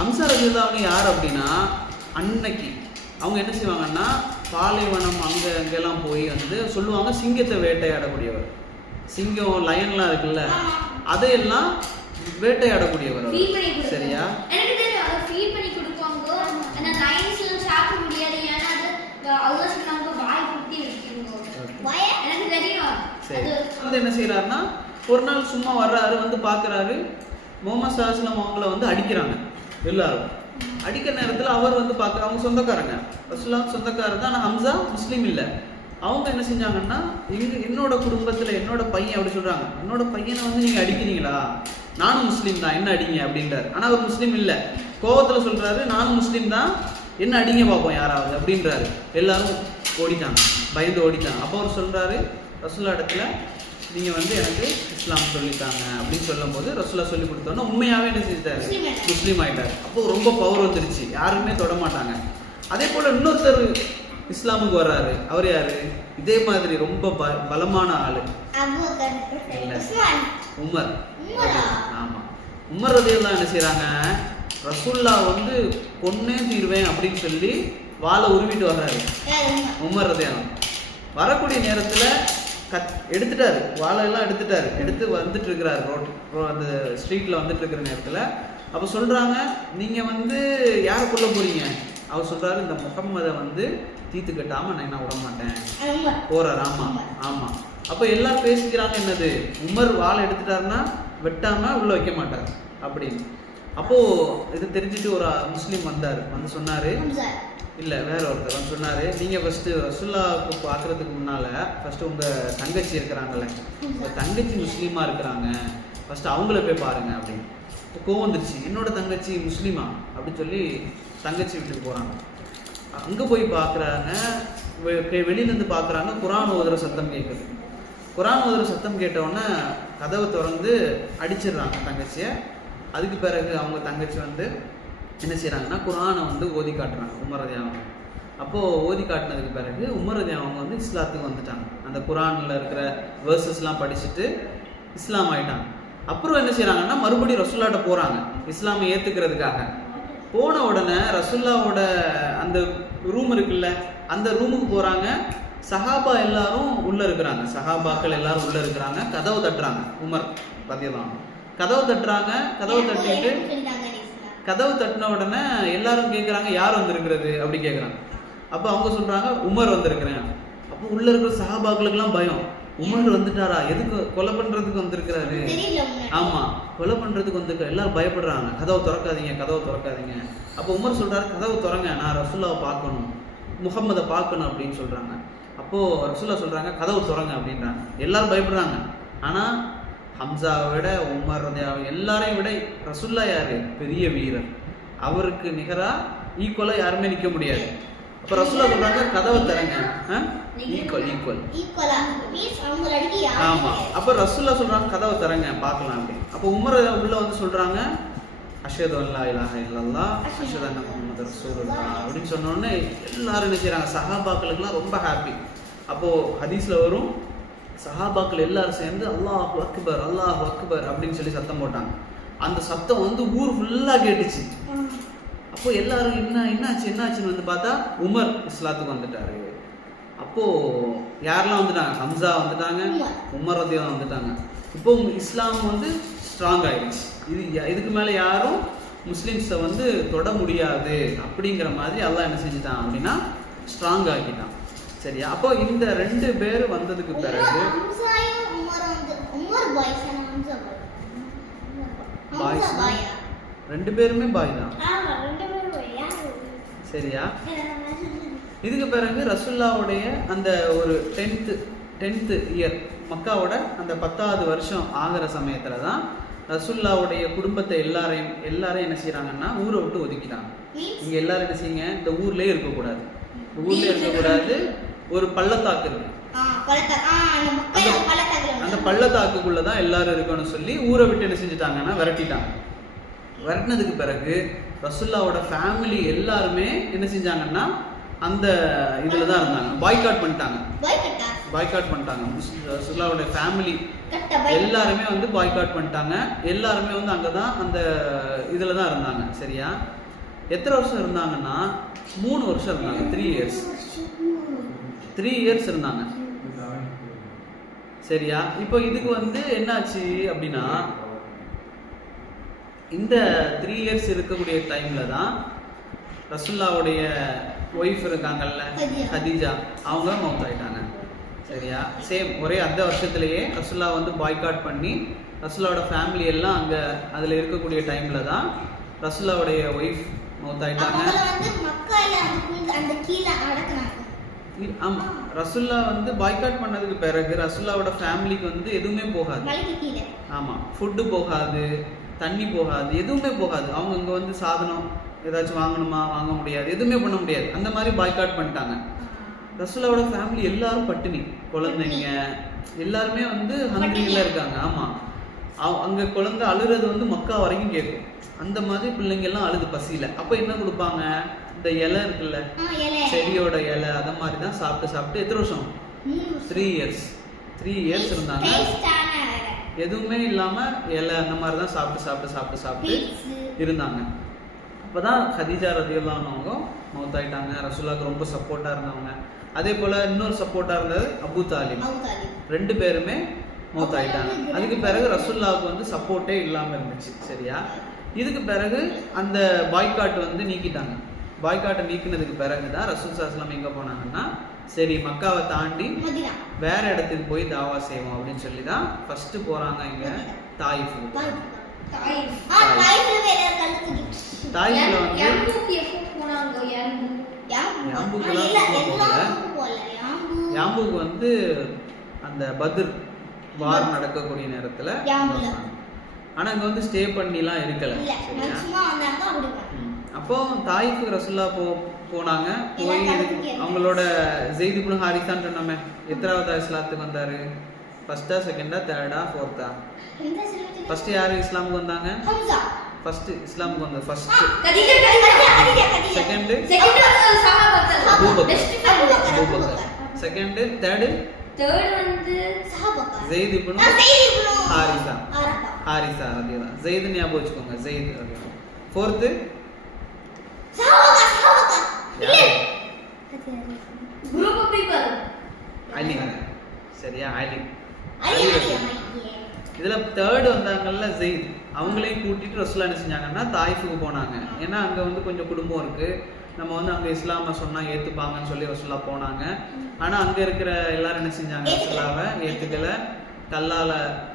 ஹம்சா ரதியல்லாஹு யார் அப்படின்னா, அன்னைக்கு அவங்க என்ன செய்வாங்கன்னா பாலைவனம் அங்கெல்லாம் போய் வந்து சொல்லுவாங்க, சிங்கத்தை வேட்டையாடக்கூடியவர், சிங்கம் லயன்லாம் இருக்குல்ல அதையெல்லாம் வேட்டையாடக்கூடியவர். சரியா, என்ன செய்யறாருன்னா, ஒரு நாள் சும்மா வர்றாரு, வந்து பாக்குறாரு முஹம்மது ஸல்லல்லாஹு அலைஹி வஸல்லம் அவங்கள வந்து அடிக்கிறாங்க. எல்லாரும் அடிக்கிற நேரத்தில் அவர் வந்து பார்க்குற, அவங்க சொந்தக்காரங்க, ரசூலுல்லாஹ் சொந்தக்காரர் தான், ஆனால் ஹம்சா முஸ்லீம் இல்லை. அவங்க என்ன செஞ்சாங்கன்னா, என்னோட குடும்பத்தில் என்னோட பையன் அப்படி சொல்கிறாங்க, என்னோட பையனை வந்து நீங்கள் அடிக்கிறீங்களா, நானும் முஸ்லீம் தான், என்ன அடிங்க அப்படின்றாரு. ஆனால் அவர் முஸ்லீம் இல்லை, கோவத்தில் சொல்கிறாரு, நானும் முஸ்லீம் தான், என்ன அடிங்க பார்ப்போம் யாராவது அப்படின்றாரு. எல்லாரும் ஓடிட்டாங்க, பயந்து ஓடிட்டாங்க. அப்போ அவர் சொல்கிறாரு, ரசூலுல்லாஹ் இடத்துல நீங்கள் வந்து எனக்கு இஸ்லாம் சொல்லித்தாங்க அப்படின்னு சொல்லும் போது ரசூலுல்லாஹ் சொல்லி கொடுத்தோன்னா உண்மையாகவே என்ன செஞ்சிட்டாரு, முஸ்லீம் ஆகிட்டார். அப்போ ரொம்ப பவர் வந்துருச்சு, யாருமே தொட மாட்டாங்க. அதே போல் இன்னொருத்தர் இஸ்லாமுக்கு வர்றாரு, அவர் யாரு, இதே மாதிரி ரொம்ப பலமான ஆளு, உமர். ஆமா, உமர் ரலியல்லாஹு என்ன செய்யறாங்க, ரசூலுல்லாஹ் வந்து கொன்னே தீர்வேன் அப்படின்னு சொல்லி வாளை உருவிட்டு வர்றாரு. உமர் ரலியல்லாஹு வரக்கூடிய நேரத்துல எடுத்துட்டாரு, வாழையெல்லாம் எடுத்துட்டாரு, எடுத்து வந்துட்டு இருக்கிறாரு அந்த ஸ்ட்ரீட்ல வந்துட்டு இருக்கிற நேரத்துல. அப்ப சொல்றாங்க, நீங்க வந்து யாரை கொல்ல போறீங்க? அவர் சொல்றாரு, இந்த முஹம்மதை வந்து தீத்து கட்டாம நான் விட மாட்டேன் போறாரு. ஆமா. அப்ப எல்லாம் பேசிக்கிறாங்க, என்னது, உமர் வாழை எடுத்துட்டாருன்னா வெட்டாம உள்ள வைக்க மாட்டார் அப்படின்னு. அப்போ இது தெரிஞ்சுட்டு ஒரு முஸ்லீம் வந்தாரு, வந்து சொன்னாரு, இல்ல வேற ஒருத்தர் வந்து சொன்னாரு, நீங்க ஃபர்ஸ்ட் ரசூலுல்லாஹ்க்கு பாக்குறதுக்கு முன்னால ஃபர்ஸ்ட் உங்க தங்கச்சி இருக்கிறாங்கல்ல, உங்க தங்கச்சி முஸ்லீமா இருக்கிறாங்க, ஃபர்ஸ்ட் அவங்கள போய் பாருங்க அப்படின்னு. கோவம் வந்துருச்சு, என்னோட தங்கச்சி முஸ்லீமா அப்படின்னு சொல்லி தங்கச்சி வீட்டுக்கு போறாங்க. அங்க போய் பாக்குறாங்க, வெளியில இருந்து பாக்குறாங்க, குர்ஆன் ஓதுற சத்தம் கேட்குது. குர்ஆன் ஓதுற சத்தம் கேட்டவுடனே கதவை திறந்து அடிச்சிடுறாங்க தங்கச்சிய. அதுக்கு பிறகு அவங்க தங்கச்சி வந்து என்ன செய்யறாங்கன்னா, குர்ஆனை வந்து ஓதி காட்டுறாங்க உமர் ரலியல்லாஹு. அப்போ ஓதி காட்டினதுக்கு பிறகு உமர் ரலியல்லாஹு வந்து இஸ்லாத்துக்கு வந்துட்டாங்க. அந்த குர்ஆன்ல இருக்கிற வேர்சஸ்லாம் படிச்சுட்டு இஸ்லாம் ஆயிட்டாங்க. அப்புறம் என்ன செய்யறாங்கன்னா, மறுபடியும் ரசூலுல்லாஹ்ட்ட போறாங்க இஸ்லாமை ஏத்துக்கிறதுக்காக. போன உடனே ரசூலுல்லாஹ்வோட அந்த ரூம் இருக்குல்ல, அந்த ரூமுக்கு போறாங்க. சஹாபா எல்லாரும் உள்ள இருக்கிறாங்க, சஹாபாக்கள் எல்லாரும் உள்ள இருக்கிறாங்க. கதவு தட்டுறாங்க, உமர் ரலியல்லாஹு கதவு தட்டுறாங்க. கதவு தட்டின உடனே எல்லாரும் கேட்குறாங்க, யார் வந்திருக்கிறது அப்படி கேட்குறாங்க. அப்போ அவங்க சொல்றாங்க, உமர் வந்திருக்கிறேன். அப்போ உள்ள இருக்கிற சஹாபாக்களுக்கெல்லாம் பயம், உமர் வந்துட்டாரா, எதுக்கு கொலை பண்றதுக்கு வந்திருக்கிறாரு, ஆமா கொலை பண்றதுக்கு வந்திருக்காரு, எல்லாரும் பயப்படுறாங்க, கதவை திறக்காதீங்க கதவை திறக்காதீங்க. அப்போ உமர் சொல்றாரு கதவை திறங்க, நான் ரசூல்லாவை பார்க்கணும், முகம்மதை பார்க்கணும் அப்படின்னு சொல்றாங்க. அப்போ ரசூல்லா சொல்றாங்க கதவு திறங்க அப்படின்றாங்க. எல்லாரும் பயப்படுறாங்க. ஆனா ஹம்சாவை விட உமர் எல்லாரையும் விட ரசூல்லா யாரு, பெரிய வீரர், அவருக்கு நிகரா ஈக்குவலா யாருமே நிக்க முடியாது. அப்ப ரசூல்லா சொல்றாங்க கதவை திறங்க, ஈக்குவல். ஆமா, அப்ப ரசூல்லா சொல்றாங்க கதவை திறங்க பார்க்கலாம் அப்படின்னு. அப்ப உமர் உள்ள வந்து சொல்றாங்க அஷ்ஹது அல்லா இலாஹ இல்லல்லாஹ் அஷ்ஹது அன்ன முஹம்மது ரசூலுல்லாஹ் அப்படின்னு சொன்ன உடனே எல்லாரும் என்ன செய்றாங்க, சஹாபாக்களுக்குலாம் ரொம்ப ஹாப்பி. அப்போ ஹதீஸ்ல வரும், சஹாபாக்கள் எல்லாரும் சேர்ந்து அல்லாஹு அக்பர் அல்லாஹு அக்பர் அப்படின்னு சொல்லி சத்தம் போட்டாங்க. அந்த சத்தம் வந்து ஊர் ஃபுல்லா கேட்டுச்சு. அப்போ எல்லாரும் என்னாச்சுன்னு வந்து பார்த்தா உமர் இஸ்லாத்துக்கு வந்துட்டாரு. அப்போ யாரெல்லாம் வந்துட்டாங்க, ஹம்சா வந்துட்டாங்க, உமர் ரலியல்லாஹு வந்துட்டாங்க. இப்போ இஸ்லாம் வந்து ஸ்ட்ராங் ஆயிடுச்சு. இதுக்கு மேல யாரும் முஸ்லிம்ஸை வந்து தொட முடியாது அப்படிங்கிற மாதிரி அல்லாஹ் என்ன செஞ்சுட்டான் அப்படின்னா ஸ்ட்ராங் ஆக்கிட்டான். சரியா? அப்போ இந்த 2 பேர் வந்ததுக்கு பிறகு ரெண்டு பேருமே பாய் தான். சரியா? இதுக்கு பிறகு ரசூல்லாவுடைய அந்த ஒரு 10th இயர் மக்காவோட அந்த 10வது வருஷம் ஆகிற சமயத்துல தான் ரசூல்லாவுடைய குடும்பத்தை எல்லாரையும் என்ன செய்யறாங்கன்னா ஊரை விட்டு ஒதுக்கிட்டாங்க. இங்க எல்லாரும் என்ன செய்யுங்க, இந்த ஊர்லயே இருக்கக்கூடாது, ஒரு பள்ளத்தாக்கு இருக்கு, அந்த பள்ளத்தாக்குக்குள்ளதான் எல்லாரும் இருக்கணும்னு சொல்லி ஊரை விட்டு என்ன செஞ்சுட்டாங்கன்னா விரட்டிட்டாங்க. விரட்டினதுக்கு பிறகு ரசூல்லாவோட ஃபேமிலி எல்லாருமே என்ன செஞ்சாங்கன்னா அந்த இதுல தான் இருந்தாங்க, பாய்காட் பண்ணிட்டாங்க. ரசூலுல்லாஹ்வுடைய ஃபேமிலி எல்லாருமே வந்து பாய்காட் பண்ணிட்டாங்க. எல்லாருமே வந்து அங்கதான் அந்த இதுல தான் இருந்தாங்க. சரியா? எத்தனை வருஷம் இருந்தாங்கன்னா 3 வருஷம் இருந்தாங்க. 3 இயர்ஸ் இருந்தாங்க. சரியா? இப்போ இதுக்கு வந்து என்னாச்சு அப்படின்னா இந்த 3 இயர்ஸ் இருக்கக்கூடிய டைம்ல தான் ரசூலுல்லாஹ்வுடைய ஒய்ஃப் இருக்காங்கல்ல ஹதீஜா, அவங்க மவுத் ஆயிட்டாங்க. சரியா? சேம் ஒரே அந்த வருஷத்துலயே ரசூலுல்லா வந்து பாய்காட் பண்ணி ரசூலுல்லாவோட ஃபேமிலி எல்லாம் அங்க அதுல இருக்கக்கூடிய டைம்ல தான் ரசூலுல்லாவுடைய ஒய்ஃப் மவுத் ஆயிட்டாங்க. ஆமா, ரசூலுல்லா வந்து பாய்காட் பண்ணதுக்கு பிறகு ரசூலுல்லாவோட ஃபேமிலிக்கு வந்து எதுவுமே போகாது. ஆமா, ஃபுட்டு போகாது, தண்ணி போகாது, எதுவுமே போகாது. அவங்க இங்க வந்து சாதனம் ஏதாச்சும் வாங்கணுமா, வாங்க முடியாது, எதுவுமே பண்ண முடியாது. அந்த மாதிரி பாய்காட் பண்ணிட்டாங்க. ரசூலுல்லாவோட ஃபேமிலி எல்லாரும் பட்டினி, குழந்தைங்க எல்லாருமே வந்து ஹங்கரியில இருக்காங்க. ஆமா, அங்க குழந்தை அழுறது வந்து மக்கா வரைக்கும் கேட்கும். அந்த மாதிரி பிள்ளைங்க எல்லாம் அழுது பசியில. அப்ப என்ன கொடுப்பாங்க, இந்த இலை இருக்குல்ல, செடியோட இலை, அத மாதிரி தான் சாப்பிட்டு எத்தனை வருஷம், 3 இயர்ஸ் இருந்தாங்க. எதுவுமே இல்லாம இலை அந்த மாதிரி தான் சாப்பிட்டு இருந்தாங்க. அப்பதான் ஹதீஜா ரலியல்லாஹு அன்ஹா மவுத் ஆயிட்டாங்க. ரசூலுல்லாஹ்க்கு ரொம்ப சப்போர்ட்டா இருந்தவங்க. அதே போல இன்னொரு சப்போர்ட்டா இருந்தது அபூ தாலிப். 2 பேருமே மவுத் ஆயிட்டாங்க. அதுக்கு பிறகு ரசூலுல்லாஹ்க்கு வந்து சப்போர்ட்டே இல்லாம இருந்துச்சு. சரியா? இதுக்கு பிறகு அந்த பாய்காட் வந்து நீக்கிட்டாங்க. பாய்காட்டை நீக்கினதுக்கு பிறகுதான் ரசூல் ஸல்லல்லாஹு அலைஹி வஸல்லம் எங்க போனாங்கன்னா, சரி மக்காவை தாண்டி வேற இடத்துக்கு போய் தாவா செய்வோம் அப்படின்னு சொல்லி தான் ஃபர்ஸ்ட் போறாங்க. இங்க தாயிஃப் தாயிஃப்ல வந்து யாம்புக்கு வந்து அந்த பத்ர் வார் நடக்கக்கூடிய நேரத்துல, ஆனா அங்க வந்து ஸ்டே பண்ணிலாம் இருக்கல. அப்போ தாயிஃபுக்கு ரசூலுல்லா போனாங்க. போய் அவங்களோட ஸெய்த் இப்னு ஹாரிஸான்னு சொன்னோமே, எத்தனாவது இஸ்லாத்துக்கு வந்தாரு, ஃபர்ஸ்டா செகண்டா தேர்டா ஃபோர்த்தா? ஃபர்ஸ்ட் யாரு இஸ்லாமுக்கு வந்தாங்க? ஃபர்ஸ்ட் இஸ்லாமுக்கு வந்தது first second Abu Bakr, second third வந்து ஸெய்த் இப்னு ஹாரிஸா ரலியல்லாஹு. ஸெய்த் ஞாபகம் வச்சுக்கோங்க, ஸெய்த் ரலியல்லாஹு. Fourth Ali. சரியா? அலி. இதுல தேர்ட் வந்தாங்கல்ல ஸெய்த், அவங்களையும் கூட்டிட்டு ரசூலுல்லாஹ் என்ன செஞ்சாங்கன்னா தாயிஃபுக்கு போனாங்க. ஏன்னா அங்க வந்து கொஞ்சம் குடும்பம் இருக்கு, நம்ம வந்து அங்கே இஸ்லாமை சொன்னால் ஏற்றுப்பாங்கன்னு சொல்லி ரசூல்லா போனாங்க. ஆனால் அங்கே இருக்கிற எல்லாரும் என்ன செஞ்சாங்க, ரசூல்லாவை ஏற்றுக்கலை. கல்லால்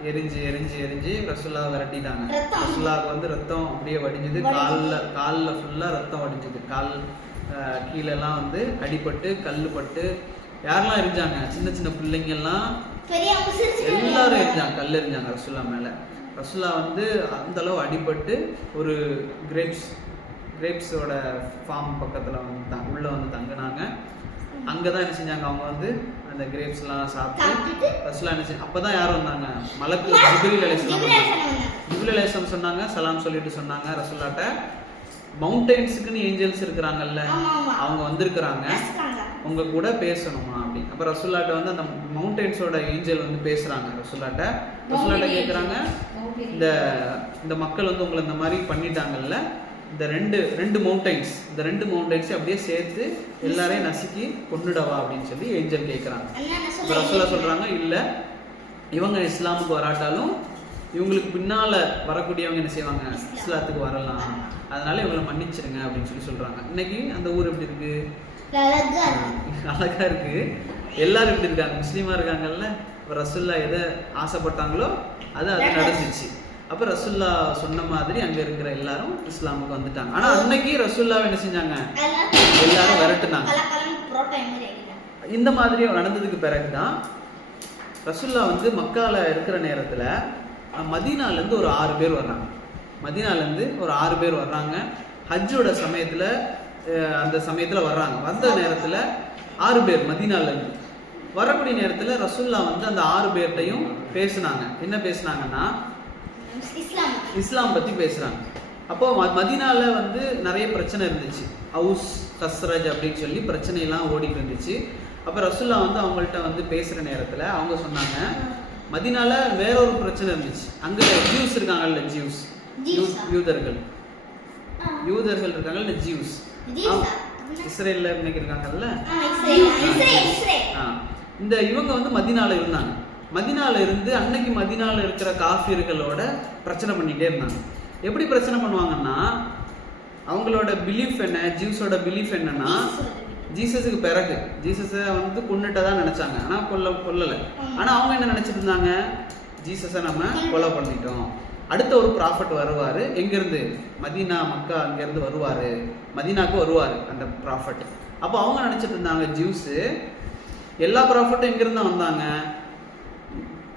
எரிஞ்சு ரசூல்லாவை விரட்டிட்டாங்க. ரசூல்லாவுக்கு வந்து ரத்தம் அப்படியே வடிஞ்சுது, காலில் ஃபுல்லாக ரத்தம் வடிஞ்சுது. கால் கீழெல்லாம் வந்து அடிபட்டு கல்லுப்பட்டு. யாரெல்லாம் எரிஞ்சாங்க, சின்ன சின்ன பிள்ளைங்கெல்லாம் எல்லாரும் எரிஞ்சாங்க, கல் எரிஞ்சாங்க ரசூல்லா மேலே. ரசூல்லா வந்து அந்த அளவு அடிபட்டு ஒரு கிரேப்ஸோட ஃபார்ம் பக்கத்தில் வந்து உள்ளே வந்து தங்கினாங்க. அங்கே தான் என்ன செஞ்சாங்க, அவங்க வந்து அந்த கிரேப்ஸ்லாம் சாப்பிட்டு ரசூல்லா என்ன செஞ்சு. அப்போ தான் யாரும் வந்தாங்க, மலக்கு ஜிப்ரீல் அலைஹிஸ்ஸலாம் வந்தாங்க. ஜிப்ரீல் அலைஹிஸ்ஸலாம் சொன்னாங்க, சலாம் சொல்லிட்டு சொன்னாங்க ரசூல்லாட்ட, மவுண்டெயின்ஸுக்குன்னு ஏஞ்சல்ஸ் இருக்கிறாங்கல்ல, அவங்க வந்திருக்கிறாங்க, உங்க கூட பேசணுமா அப்படின்னு. அப்போ ரசூல்லாட்ட வந்து அந்த மவுண்டெயின்ஸோட ஏஞ்சல் வந்து பேசுறாங்க ரசூல்லாட்ட. ரசூல்லாட்ட கேட்குறாங்க, இந்த மக்கள் வந்து உங்களை இந்த மாதிரி பண்ணிட்டாங்கல்ல, இந்த ரெண்டு மவுண்டெயின்ஸ், இந்த 2 மவுண்டெயின்ஸை அப்படியே சேர்த்து எல்லாரையும் நசுக்கி கொண்டுடவா அப்படின்னு சொல்லி ஏஞ்சல் கேட்குறாங்க. இப்போ ரசூல்லா சொல்றாங்க, இல்லை, இவங்க இஸ்லாமுக்கு வராட்டாலும் இவங்களுக்கு பின்னால வரக்கூடியவங்க என்ன செய்வாங்க, இஸ்லாத்துக்கு வரலாம், அதனால இவங்களை மன்னிச்சிருங்க அப்படின்னு சொல்லி சொல்றாங்க. இன்னைக்கு அந்த ஊர் எப்படி இருக்கு, அழகா இருக்கு. எல்லாரும் எப்படி இருக்காங்க, முஸ்லீமா இருக்காங்கல்ல. இப்போ ரசூல்லா எதை ஆசைப்பட்டாங்களோ அது நடந்துச்சு. அப்போ ரசூல்லா சொன்ன மாதிரி அங்க இருக்கிற எல்லாரும் இஸ்லாமுக்கு வந்துட்டாங்க. ஆனா அன்னைக்கு ரசூல்லாவை என்ன செஞ்சாங்க, எல்லாரும் விரட்டுனாங்க. இந்த மாதிரி நடந்ததுக்கு பிறகுதான் ரசூல்லா வந்து மக்கால இருக்கிற நேரத்துல மதீனால இருந்து ஒரு 6 பேர் வர்றாங்க. மதீனால இருந்து ஒரு 6 பேர் வர்றாங்க. ஹஜ்ஜோட சமயத்துல அந்த சமயத்துல வர்றாங்க. வந்த நேரத்துல 6 பேர் மதீனால இருந்து வரக்கூடிய நேரத்துல ரசூல்லா வந்து அந்த 6 பேர்ட்டையும் பேசினாங்க. என்ன பேசினாங்கன்னா, இஸ்லாம் பத்தி பேசுறாங்க. அப்போ மதீனால வந்து நிறைய பிரச்சனை இருந்துச்சு, அவுஸ் கஸ்ரஜ் அப்படின்னு சொல்லி பிரச்சனை எல்லாம் ஓடிட்டு இருந்துச்சு. அப்ப ரசூல்லா வந்து அவங்கள்ட்ட வந்து பேசுற நேரத்துல அவங்க சொன்னாங்க, மதீனால வேற ஒரு பிரச்சனை இருந்துச்சு. அங்க ஜூஸ் இருக்காங்கல்ல, யூதர்கள் இருக்காங்கல்ல, ஜூஸ் இஸ்ரேல்ல இன்னைக்கு இருக்காங்கல்ல, இந்த இவங்க வந்து மதீனால இருந்தாங்க. மதீனால இருந்து அன்னைக்கு மதீனால இருக்கிற காஃபிர்களோட பிரச்சனை பண்ணிட்டே இருந்தாங்க. எப்படி பிரச்சனை பண்ணுவாங்கன்னா, அவங்களோட பிலீஃப் என்ன, ஜூஸோட பிலீஃப் என்னன்னா, ஜீசஸுக்கு பிறகு ஜீசஸை வந்து கொன்னுட்டதான் நினைச்சாங்க. ஆனா கொல்லலை. ஆனா அவங்க என்ன நினைச்சிட்டு இருந்தாங்க, ஜீசஸை நம்ம கொலை பண்ணிட்டோம், அடுத்த ஒரு ப்ராஃபட் வருவாரு, எங்கிருந்து, மதீனா மக்கா அங்கிருந்து வருவாரு, மதீனாக்கு வருவாரு அந்த ப்ராஃபட். அப்போ அவங்க நினைச்சிட்டு இருந்தாங்க, ஜூஸ் எல்லா ப்ராஃபட்டும் எங்கிருந்து தான் வந்தாங்க,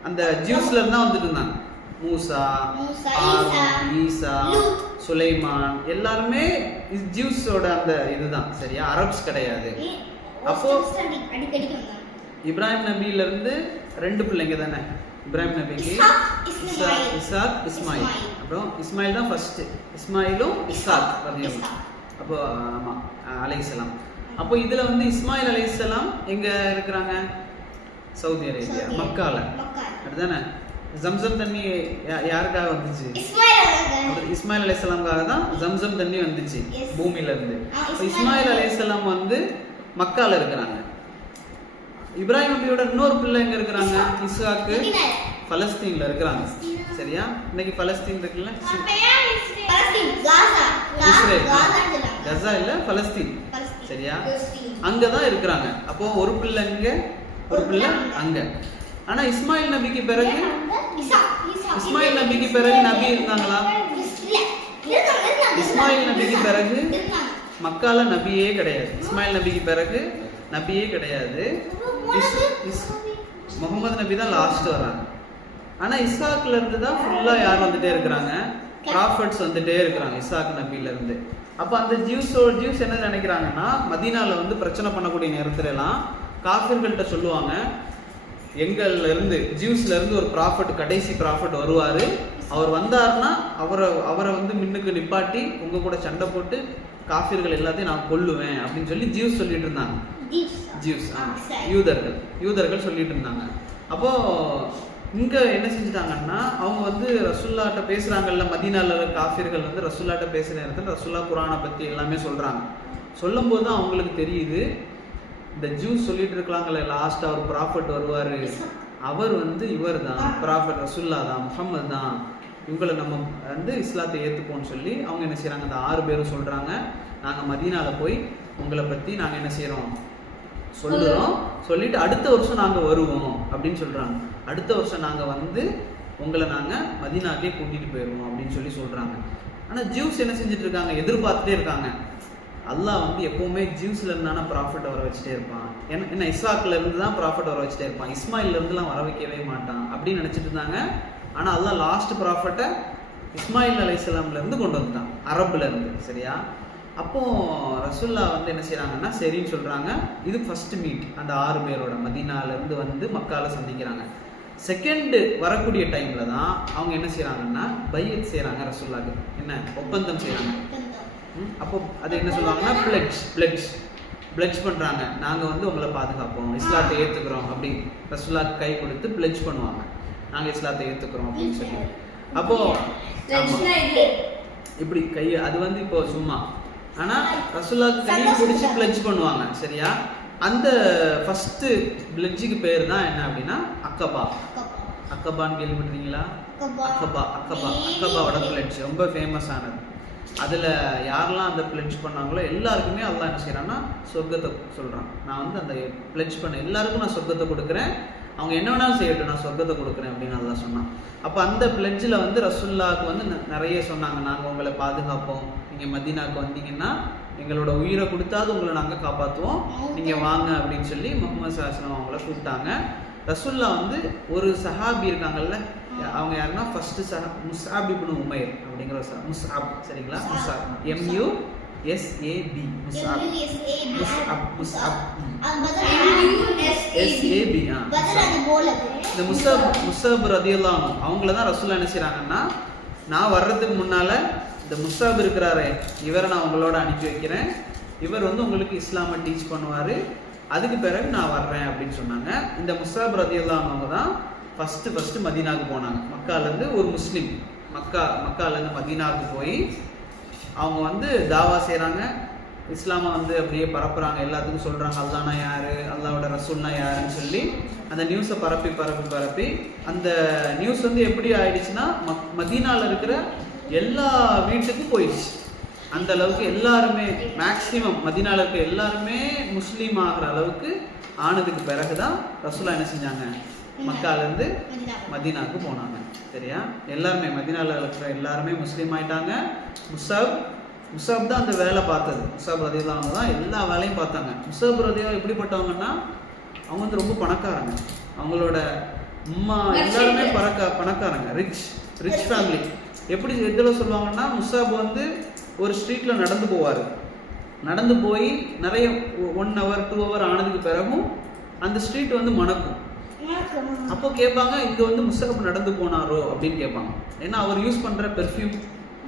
அந்த ஜூஸ்ல இருந்தா வந்துட்டு இருந்தாங்க. மூசா, ஈசா, சுலைமான் எல்லாருமே ஜூஸோட அந்த இதுதான், சரியா, அரப்ஸ் கிடையாது. அப்போ இப்ராஹிம் நபியில இருந்து 2 பிள்ளைங்க தானே, இப்ராஹிம் நபிக்கு இசாக், இஸ்மாயில். அப்புறம் இஸ்மாயில் தான் ஃபர்ஸ்ட், இஸ்மாயிலும் இசாக் ரலியல்லாஹு. அப்போ ஆமா அலைஹிஸ்ஸலாம். அப்போ இதுல வந்து இஸ்மாயில் அலைஹிஸ்ஸலாம் எங்க இருக்கிறாங்க, சவுதி அரேபியா, மக்கால. அப்படிதானே. ஜம்சம் தண்ணி யாருக்காக வந்துச்சு, இஸ்மாயில் அலைஹிஸ்ஸலாமுக்காக தான் ஜம்சம் தண்ணி வந்துச்சு பூமியில இருந்து. இஸ்மாயில் அலைஹிஸ்ஸலாம் வந்து மக்கால இருக்கிறாங்க. இப்ராஹிம் நபியோட இன்னொரு பிள்ளை எங்க இருக்கிறாங்க, இஸ்ஹாக்கு, பலஸ்தீன்ல இருக்கிறாங்க. சரியா, இன்னைக்கு பலஸ்தீன் இருக்குல்ல, இஸ்ரேல், கஸா இல்ல பலஸ்தீன், சரியா, அங்கதான் இருக்கிறாங்க. அப்போ ஒரு பிள்ளை இங்க, ஒரு பிள்ளை அங்க. ஆனா இஸ்மாயில் நபிக்கு பிறகு நபி இருந்தாங்களா, இஸ்மாயில் நபிக்கு பிறகு மக்கால நபியே கிடையாது. இஸ்மாயில் நபிக்கு பிறகு நபியே கிடையாது. முகமது நபி தான் லாஸ்ட் வராங்க. ஆனா இஸ்ஹாக்ல இருந்து தான் ஃபுல்லா யார் வந்துட்டே இருக்கிறாங்க, ப்ராஃபட்ஸ் வந்துட்டே இருக்கிறாங்க இஸ்ஹாக் நபியில இருந்து. அப்ப அந்த ஜூஸ் என்ன நினைக்கிறாங்கன்னா, மதீனால வந்து பிரச்சனை பண்ணக்கூடிய நேரத்துல எல்லாம் காஃபிர்கள்ட்ட சொல்லுவாங்க, எங்கள்ல இருந்து ஜூஸ்ல இருந்து ஒரு ப்ராஃபட், கடைசி ப்ராஃபட் வருவாரு, அவர் வந்தாருன்னா அவரை வந்து மின்னுக்கு நிப்பாட்டி உங்க கூட சண்டை போட்டு காஃபிர்கள் எல்லாத்தையும் நான் கொல்லுவேன் அப்படின்னு சொல்லி ஜூஸ் சொல்லிட்டு இருந்தாங்க. ஜூஸ் யூதர்கள் சொல்லிட்டு இருந்தாங்க. அப்போ இங்க என்ன செஞ்சுட்டாங்கன்னா, அவங்க வந்து ரசூல்லாட்ட பேசுறாங்கல்ல, மதீனால காஃபிர்கள் வந்து ரசூல்லாட்ட பேசுற நேரத்தில் ரசூல்லா குரானை பத்தி எல்லாமே சொல்றாங்க. சொல்லும் போது தான் அவங்களுக்கு தெரியுது, இந்த ஜூஸ் சொல்லிட்டு இருக்கலாங்கல்ல, லாஸ்ட் அவர் ப்ராஃபட் வருவாரு, அவர் வந்து இவர் தான் ப்ராஃபட், ரசூல்லா தான், முஹம்மது தான், இவங்களை நம்ம வந்து இஸ்லாத்தை ஏற்றுப்போம்னு சொல்லி அவங்க என்ன செய்கிறாங்க, அந்த 6 பேரும் சொல்கிறாங்க, நாங்கள் மதீனாவில் போய் உங்களை பற்றி நாங்கள் என்ன செய்கிறோம் சொல்லுறோம், சொல்லிட்டு அடுத்த வருஷம் நாங்கள் வருவோம் அப்படின்னு சொல்கிறாங்க. அடுத்த வருஷம் நாங்கள் வந்து உங்களை நாங்கள் மதீனாக்கே கூட்டிகிட்டு போயிடுவோம் அப்படின்னு சொல்லி சொல்கிறாங்க. ஆனால் ஜூஸ் என்ன செஞ்சுட்டு இருக்காங்க, எதிர்பார்த்துட்டே இருக்காங்க. அல்லாஹ் வந்து எப்போவுமே ஜூஸ்ல இருந்தான ப்ராஃபிட் வர வச்சுட்டே இருப்பான். என்ன இஸ்ஹாக்ல இருந்து தான் ப்ராஃபிட் வர வச்சுட்டே இருப்பான், இஸ்மாயில்ல இருந்துலாம் வர வைக்கவே மாட்டான் அப்படின்னு நினச்சிட்டு இருந்தாங்க. ஆனால் அல்லாஹ் லாஸ்ட் ப்ராஃபிட்டை இஸ்மாயில் அலைஹிஸ்ஸலாம்ல இருந்து கொண்டு வந்துட்டான், அரபுல இருந்து. சரியா? அப்போ ரசூல்லா வந்து என்ன செய்யறாங்கன்னா சரின்னு சொல்றாங்க. இது ஃபர்ஸ்ட் மீட் அந்த 6 பேரோட மதீனால இருந்து வந்து மக்கால சந்திக்கிறாங்க. செகண்ட் வரக்கூடிய டைம்ல தான் அவங்க என்ன செய்யறாங்கன்னா பையத் செய்யறாங்க, ரசூல்லாக்கு என்ன ஒப்பந்தம் செய்யறாங்க. அப்போ அது என்ன சொல்லுவாங்கன்னா பிளட்ஜ் பண்றாங்க, நாங்க வந்து உங்களை பாதுகாப்போம், இஸ்லாத்தை ஏத்துக்கிறோம் அப்படி ரசூல்லாக்கு கை கொடுத்து பிளட்ஜ் பண்ணுவாங்க, நாங்க இஸ்லாத்தை ஏத்துக்கிறோம் அப்படின்னு சொல்லி. அப்போ இப்படி கை அது வந்து இப்போ சும்மா, ஆனா ரசூலுல்லாஹ்க்கு கையை பிடிச்சி பிளட்ஜ் பண்ணுவாங்க. சரியா? அந்த ஃபர்ஸ்ட் பிளட்ஜுக்கு பேர் தான் என்ன அப்படின்னா அக்கபா. அக்கபான்னு கேள்விப்பட்டிருக்கீங்களா? அக்கபாவோட பிளட்ஜ் ரொம்ப ஃபேமஸ் ஆனது. அதில் யாரெல்லாம் அந்த பிளட்ஜ் பண்ணாங்களோ எல்லாருக்குமே அல்லாஹ் என்ன செய்யறான்னா சொர்க்கத்தை சொல்கிறான். நான் வந்து அந்த பிளட்ஜ் பண்ண எல்லாருக்கும் நான் சொர்க்கத்தை கொடுக்குறேன், அவங்க என்ன வேணாலும் செய்யட்டும், நான் சொர்க்கத்தை கொடுக்குறேன் அப்படின்னு அல்லாஹ் சொன்னான். அப்போ அந்த பிளட்ஜில் வந்து ரசூலுல்லாஹ்க்கு வந்து நிறைய சொன்னாங்க, நாங்கள் உங்களை பாதுகாப்போம், நீங்கள் மதீனாவுக்கு வந்தீங்கன்னா எங்களோட உயிரை கொடுத்தாது உங்களை நாங்கள் காப்பாற்றுவோம், நீங்கள் வாங்க அப்படின்னு சொல்லி முஹம்மது ஸல்லல்லாஹு அலைஹி வஸல்லம் அவங்கள கூப்பிட்டாங்க. ரசூலுல்லாஹ் வந்து ஒரு சஹாபி இருக்காங்கல்ல, அவங்க யாருன்னா ஃபர்ஸ்ட் முஸ்அப் இப்னு உமைர் அப்படிங்கிற முஸ்அப். சரிங்களா? Musab MUSAB Musab SAB. இந்த முஸ்அப் ரலியல்லாஹு அன்ஹு அவங்கள தான் ரசூலுல்லாஹ் என்ன செய்றாங்கன்னா, நான் வர்றதுக்கு முன்னால இந்த முஸ்அப் இருக்கிறாரே இவரை நான் உங்களோட அனுப்பி வைக்கிறேன், இவர் வந்து உங்களுக்கு இஸ்லாமை டீச் பண்ணுவார், அதுக்கு பிறகு நான் வர்றேன் அப்படின்னு சொன்னாங்க. இந்த முஸ்அப் ரலியல்லாஹு அன்ஹு அவங்க தான் ஃபர்ஸ்ட் மதீனாவுக்கு போனாங்க. மக்காலேருந்து ஒரு முஸ்லீம் மக்காலேருந்து மதீனாவுக்கு போய் அவங்க வந்து தாவா செய்கிறாங்க, இஸ்லாமை வந்து அப்படியே பரப்புகிறாங்க, எல்லாத்துக்கும் சொல்கிறாங்க அல்லாஹ்னா யார், அல்லாஹ்வோட ரசூல்னா யாருன்னு சொல்லி அந்த நியூஸை பரப்பி அந்த நியூஸ் வந்து எப்படி ஆயிடுச்சுன்னா மதீனாவில் இருக்கிற எல்லா வீட்டுக்கும் போயிடுச்சு. அந்த அளவுக்கு எல்லாருமே மேக்சிமம் மதீனாவில் இருக்கிற எல்லாருமே முஸ்லீம் ஆகிற அளவுக்கு ஆனதுக்கு பிறகு தான் ரசூலுல்லாஹ் என்ன செஞ்சாங்க, மக்காலேருந்து மதீனாவுக்கு போனாங்க. சரியா? எல்லாருமே மதீனாவில் இருக்கிற எல்லாருமே முஸ்லீம் ஆயிட்டாங்க. முஸ்அப் தான் அந்த வேலை பார்த்தது. முஸ்அப் ரலியல்லாஹு அன்ஹு தான் எல்லா வேலையும் பார்த்தாங்க. முஸ்அப் ரலியல்லாஹு எப்படிப்பட்டவங்கன்னா அவங்க வந்து ரொம்ப பணக்காரங்க, அவங்களோட அம்மா எல்லாருமே பணக்காரங்க, ரிச் ஃபேமிலி. எப்படி இதில் சொல்லுவாங்கன்னா முஸ்அப் வந்து ஒரு ஸ்ட்ரீட்டில் நடந்து போய் நிறைய 1 hour 2 hour ஆனதுக்கு பிறகும் அந்த ஸ்ட்ரீட் வந்து மணக்கும். அப்போ கேட்பாங்க, இங்கே வந்து முஸ்அப் நடந்து போனாரோ அப்படின்னு கேட்பாங்க. ஏன்னா அவர் யூஸ் பண்ணுற பெர்ஃப்யூம்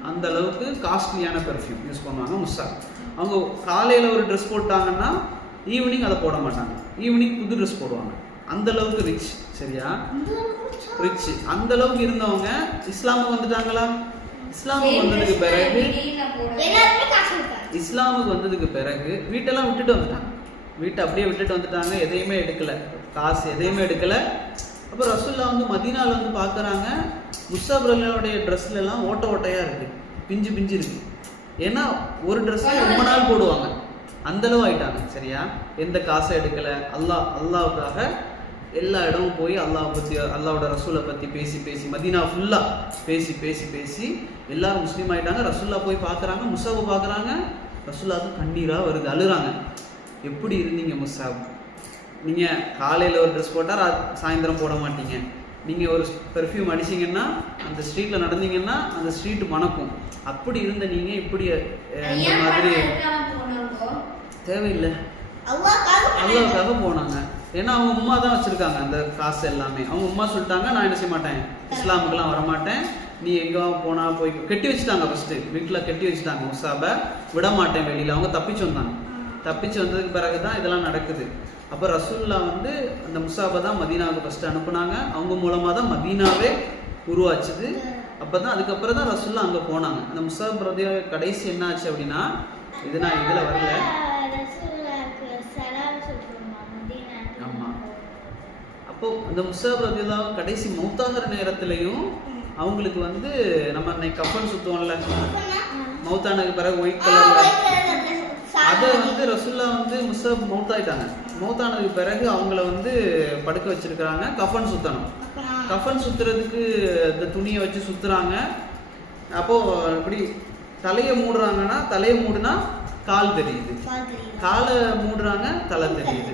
அந்த அளவுக்கு காஸ்ட்லியான பெர்ஃப்யூம் யூஸ் பண்ணுவாங்க முஸ்அப். அவங்க காலையில் ஒரு ட்ரெஸ் போட்டாங்கன்னா ஈவினிங் அதை போட மாட்டாங்க, ஈவினிங் புது ட்ரெஸ் போடுவாங்க. அந்த அளவுக்கு ரிச். சரியா? ரிச். அந்த அளவுக்கு இருந்தவங்க இஸ்லாமுக்கு வந்துட்டாங்களா? இஸ்லாமுக்கு வந்ததுக்கு பிறகு வீட்டெல்லாம் விட்டுட்டு வந்துட்டாங்க. வீட்டை அப்படியே விட்டுட்டு வந்துட்டாங்க, எதையுமே எடுக்கல, காசு எதையுமே எடுக்கல. அப்புறம் ரசூலுல்லாஹ் வந்து மதீனாவில் வந்து பார்க்குறாங்க, முஸ்அப் ரலியல்லாஹுடைய ட்ரெஸ்லாம் ஓட்டையாக இருக்குது, பிஞ்சு இருக்குது. ஏன்னா ஒரு ட்ரெஸ்ஸை ரொம்ப நாள் போடுவாங்க, அந்தளவு ஆயிட்டாங்க. சரியா? எந்த காசை எடுக்கலை, அல்லாவுக்காக எல்லா இடமும் போய் அல்லாஹ் பற்றி அல்லாவோட ரசூலை பற்றி பேசி மதீனா ஃபுல்லாக பேசி எல்லாரும் முஸ்லீம் ஆகிட்டாங்க. ரசூல்லா போய் பார்க்குறாங்க, முஸ்அப்பை பார்க்குறாங்க, ரசூலுல்லாஹ்க்கு கண்ணீராக வருது, அழுறாங்க. எப்படி இருந்தீங்க முஸ்அப், நீங்கள் காலையில் ஒரு ட்ரெஸ் போட்டால் சாயந்தரம் போட மாட்டீங்க, நீங்கள் ஒரு பெர்ஃப்யூம் அடிச்சிங்கன்னா அந்த ஸ்ட்ரீட்டில் நடந்தீங்கன்னா அந்த ஸ்ட்ரீட் மணக்கும், அப்படி இருந்த நீங்கள் இப்படி இந்த மாதிரி தேவையில்லை, அல்லாஹ்வுக்காக போனாங்க. ஏன்னா அவங்க உம்மா தான் வச்சுருக்காங்க அந்த காசு எல்லாமே. அவங்க உம்மா சொல்லிட்டாங்க, நான் என்ன செய்ய மாட்டேன், இஸ்லாமுக்கெல்லாம் வரமாட்டேன், நீ எங்கே போனால் போய் கட்டி வச்சுட்டாங்க. ஃபஸ்ட்டு வீட்டில் கட்டி வச்சுட்டாங்க, முஸ்அப்பை விட மாட்டேன் வெளியில். அவங்க தப்பிச்சு வந்ததுக்கு பிறகு தான் இதெல்லாம் நடக்குது. அப்போ ரசூலுல்லாஹ் வந்து அந்த முஸ்அப்பை தான் மதீனாவுக்கு ஃபஸ்ட்டு அனுப்புனாங்க. அவங்க மூலமாக தான் மதீனாவே உருவாச்சுது. அப்போ தான் அதுக்கப்புறம் தான் ரசூலுல்லாஹ் அங்கே போனாங்க. அந்த முஸ்அப் ரலியல்லாஹு கடைசி என்ன ஆச்சு அப்படின்னா, இது நான் இதில் வரல. ஆமாம். அப்போ அந்த முஸ்அப் ரலியல்லாஹு கடைசி மௌத்தாகிற நேரத்துலையும் அவங்களுக்கு வந்து நம்ம இன்னைக்கு கஃபன் சுத்துவோம்ல, மௌத்தானதுக்கு பிறகு ஒயிட் கலர்ல, அதை வந்து ரசூல்லா வந்து முஸ்அப் மௌத்தாயிட்டாங்க. மௌத்தானதுக்கு பிறகு அவங்கள வந்து படுக்க வச்சிருக்கிறாங்க. கஃபன் சுத்தணும். கஃபன் சுத்துறதுக்கு இந்த துணியை வச்சு சுத்துறாங்க. அப்போ இப்படி தலையை மூடுறாங்கன்னா, தலையை மூடுனா கால் தெரியுது, காலை மூடுறாங்க தலை தெரியுது.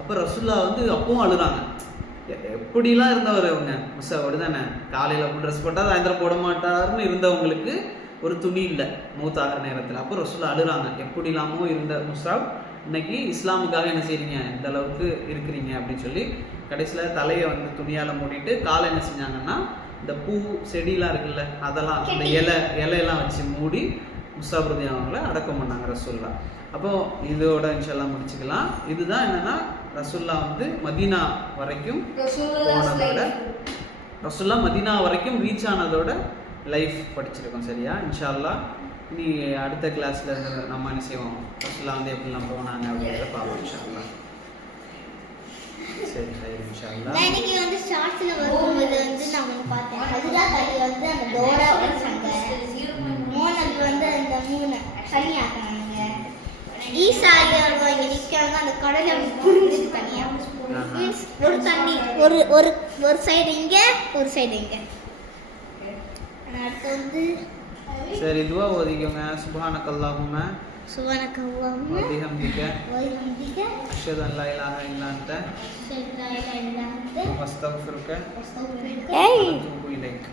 அப்போ ரசூல்லா வந்து அப்பவும் அழுறாங்க. எப்படிலாம் இருந்தவர் அவங்க முஸ்அப் தானே, காலையில் ட்ரெஸ் போட்டால் சாயந்தரம் போட மாட்டாருன்னு இருந்தவங்களுக்கு ஒரு துணி இல்லை மௌத்தாகிற நேரத்தில். அப்போ ரசூல்லா அழுறாங்க. எப்படி இல்லாமோ இருந்த முஸ்அப் இன்னைக்கு இஸ்லாமுக்காக என்ன செய்றீங்க, இந்த அளவுக்கு இருக்கிறீங்க அப்படின்னு சொல்லி கடைசியில் தலையை வந்து துணியால் மூடிட்டு காலை என்ன செஞ்சாங்கன்னா இந்த பூ செடியெலாம் இருக்குல்ல, அதெல்லாம் அந்த இலையெல்லாம் வச்சு மூடி முஸ்அப் அவங்கள அடக்கம் பண்ணாங்க ரசூல்லா. அப்போது இதோட இன்ஷால்லாம் முடிச்சுக்கலாம். இதுதான் என்னென்னா ரசூல்லா வந்து மதீனா வரைக்கும் போனதோட, ரசூல்லா மதீனா வரைக்கும் ரீச் ஆனதோட லைஃப் படிச்சிருக்கோம். சரியா? இன்ஷா அல்லாஹ் இனி அடுத்த கிளாஸில் நம்ம என்ன செய்வோம், ரசூல்லா வந்து எப்படிலாம் போனாங்க அப்படின்றத பார்ப்போம் இன்ஷா அல்லாஹ். சரி சரி இன்ஷா அல்லாஹ். இன்னைக்கு வந்து ஷார்ட்ஸ்ல வரும்போது வந்து நான் பார்த்தேன், ஹஜ்ரத் அலி வந்து அந்த டோரா வச்சாங்க, மோனது வந்து அந்த மூணு தனியாட்டாங்க, ஈசா அலி அவர்கள் இங்கே நிற்காங்க, அந்த கடலை புரிஞ்சு தனியா ஒரு தண்ணி ஒரு ஒரு ஒரு சைடு இங்கே ஒரு சைடு இங்கே. அடுத்து வந்து சரி துவா ஓதிக்கோங்க. சுப்ஹானக்கல்லாஹும்ம வ பிஹம்திக அஷ்ஹது அன் லா இலாஹா இல்லா அன்த அஸ்தக்ஃபிருக வ அத்தூபு இலைக்.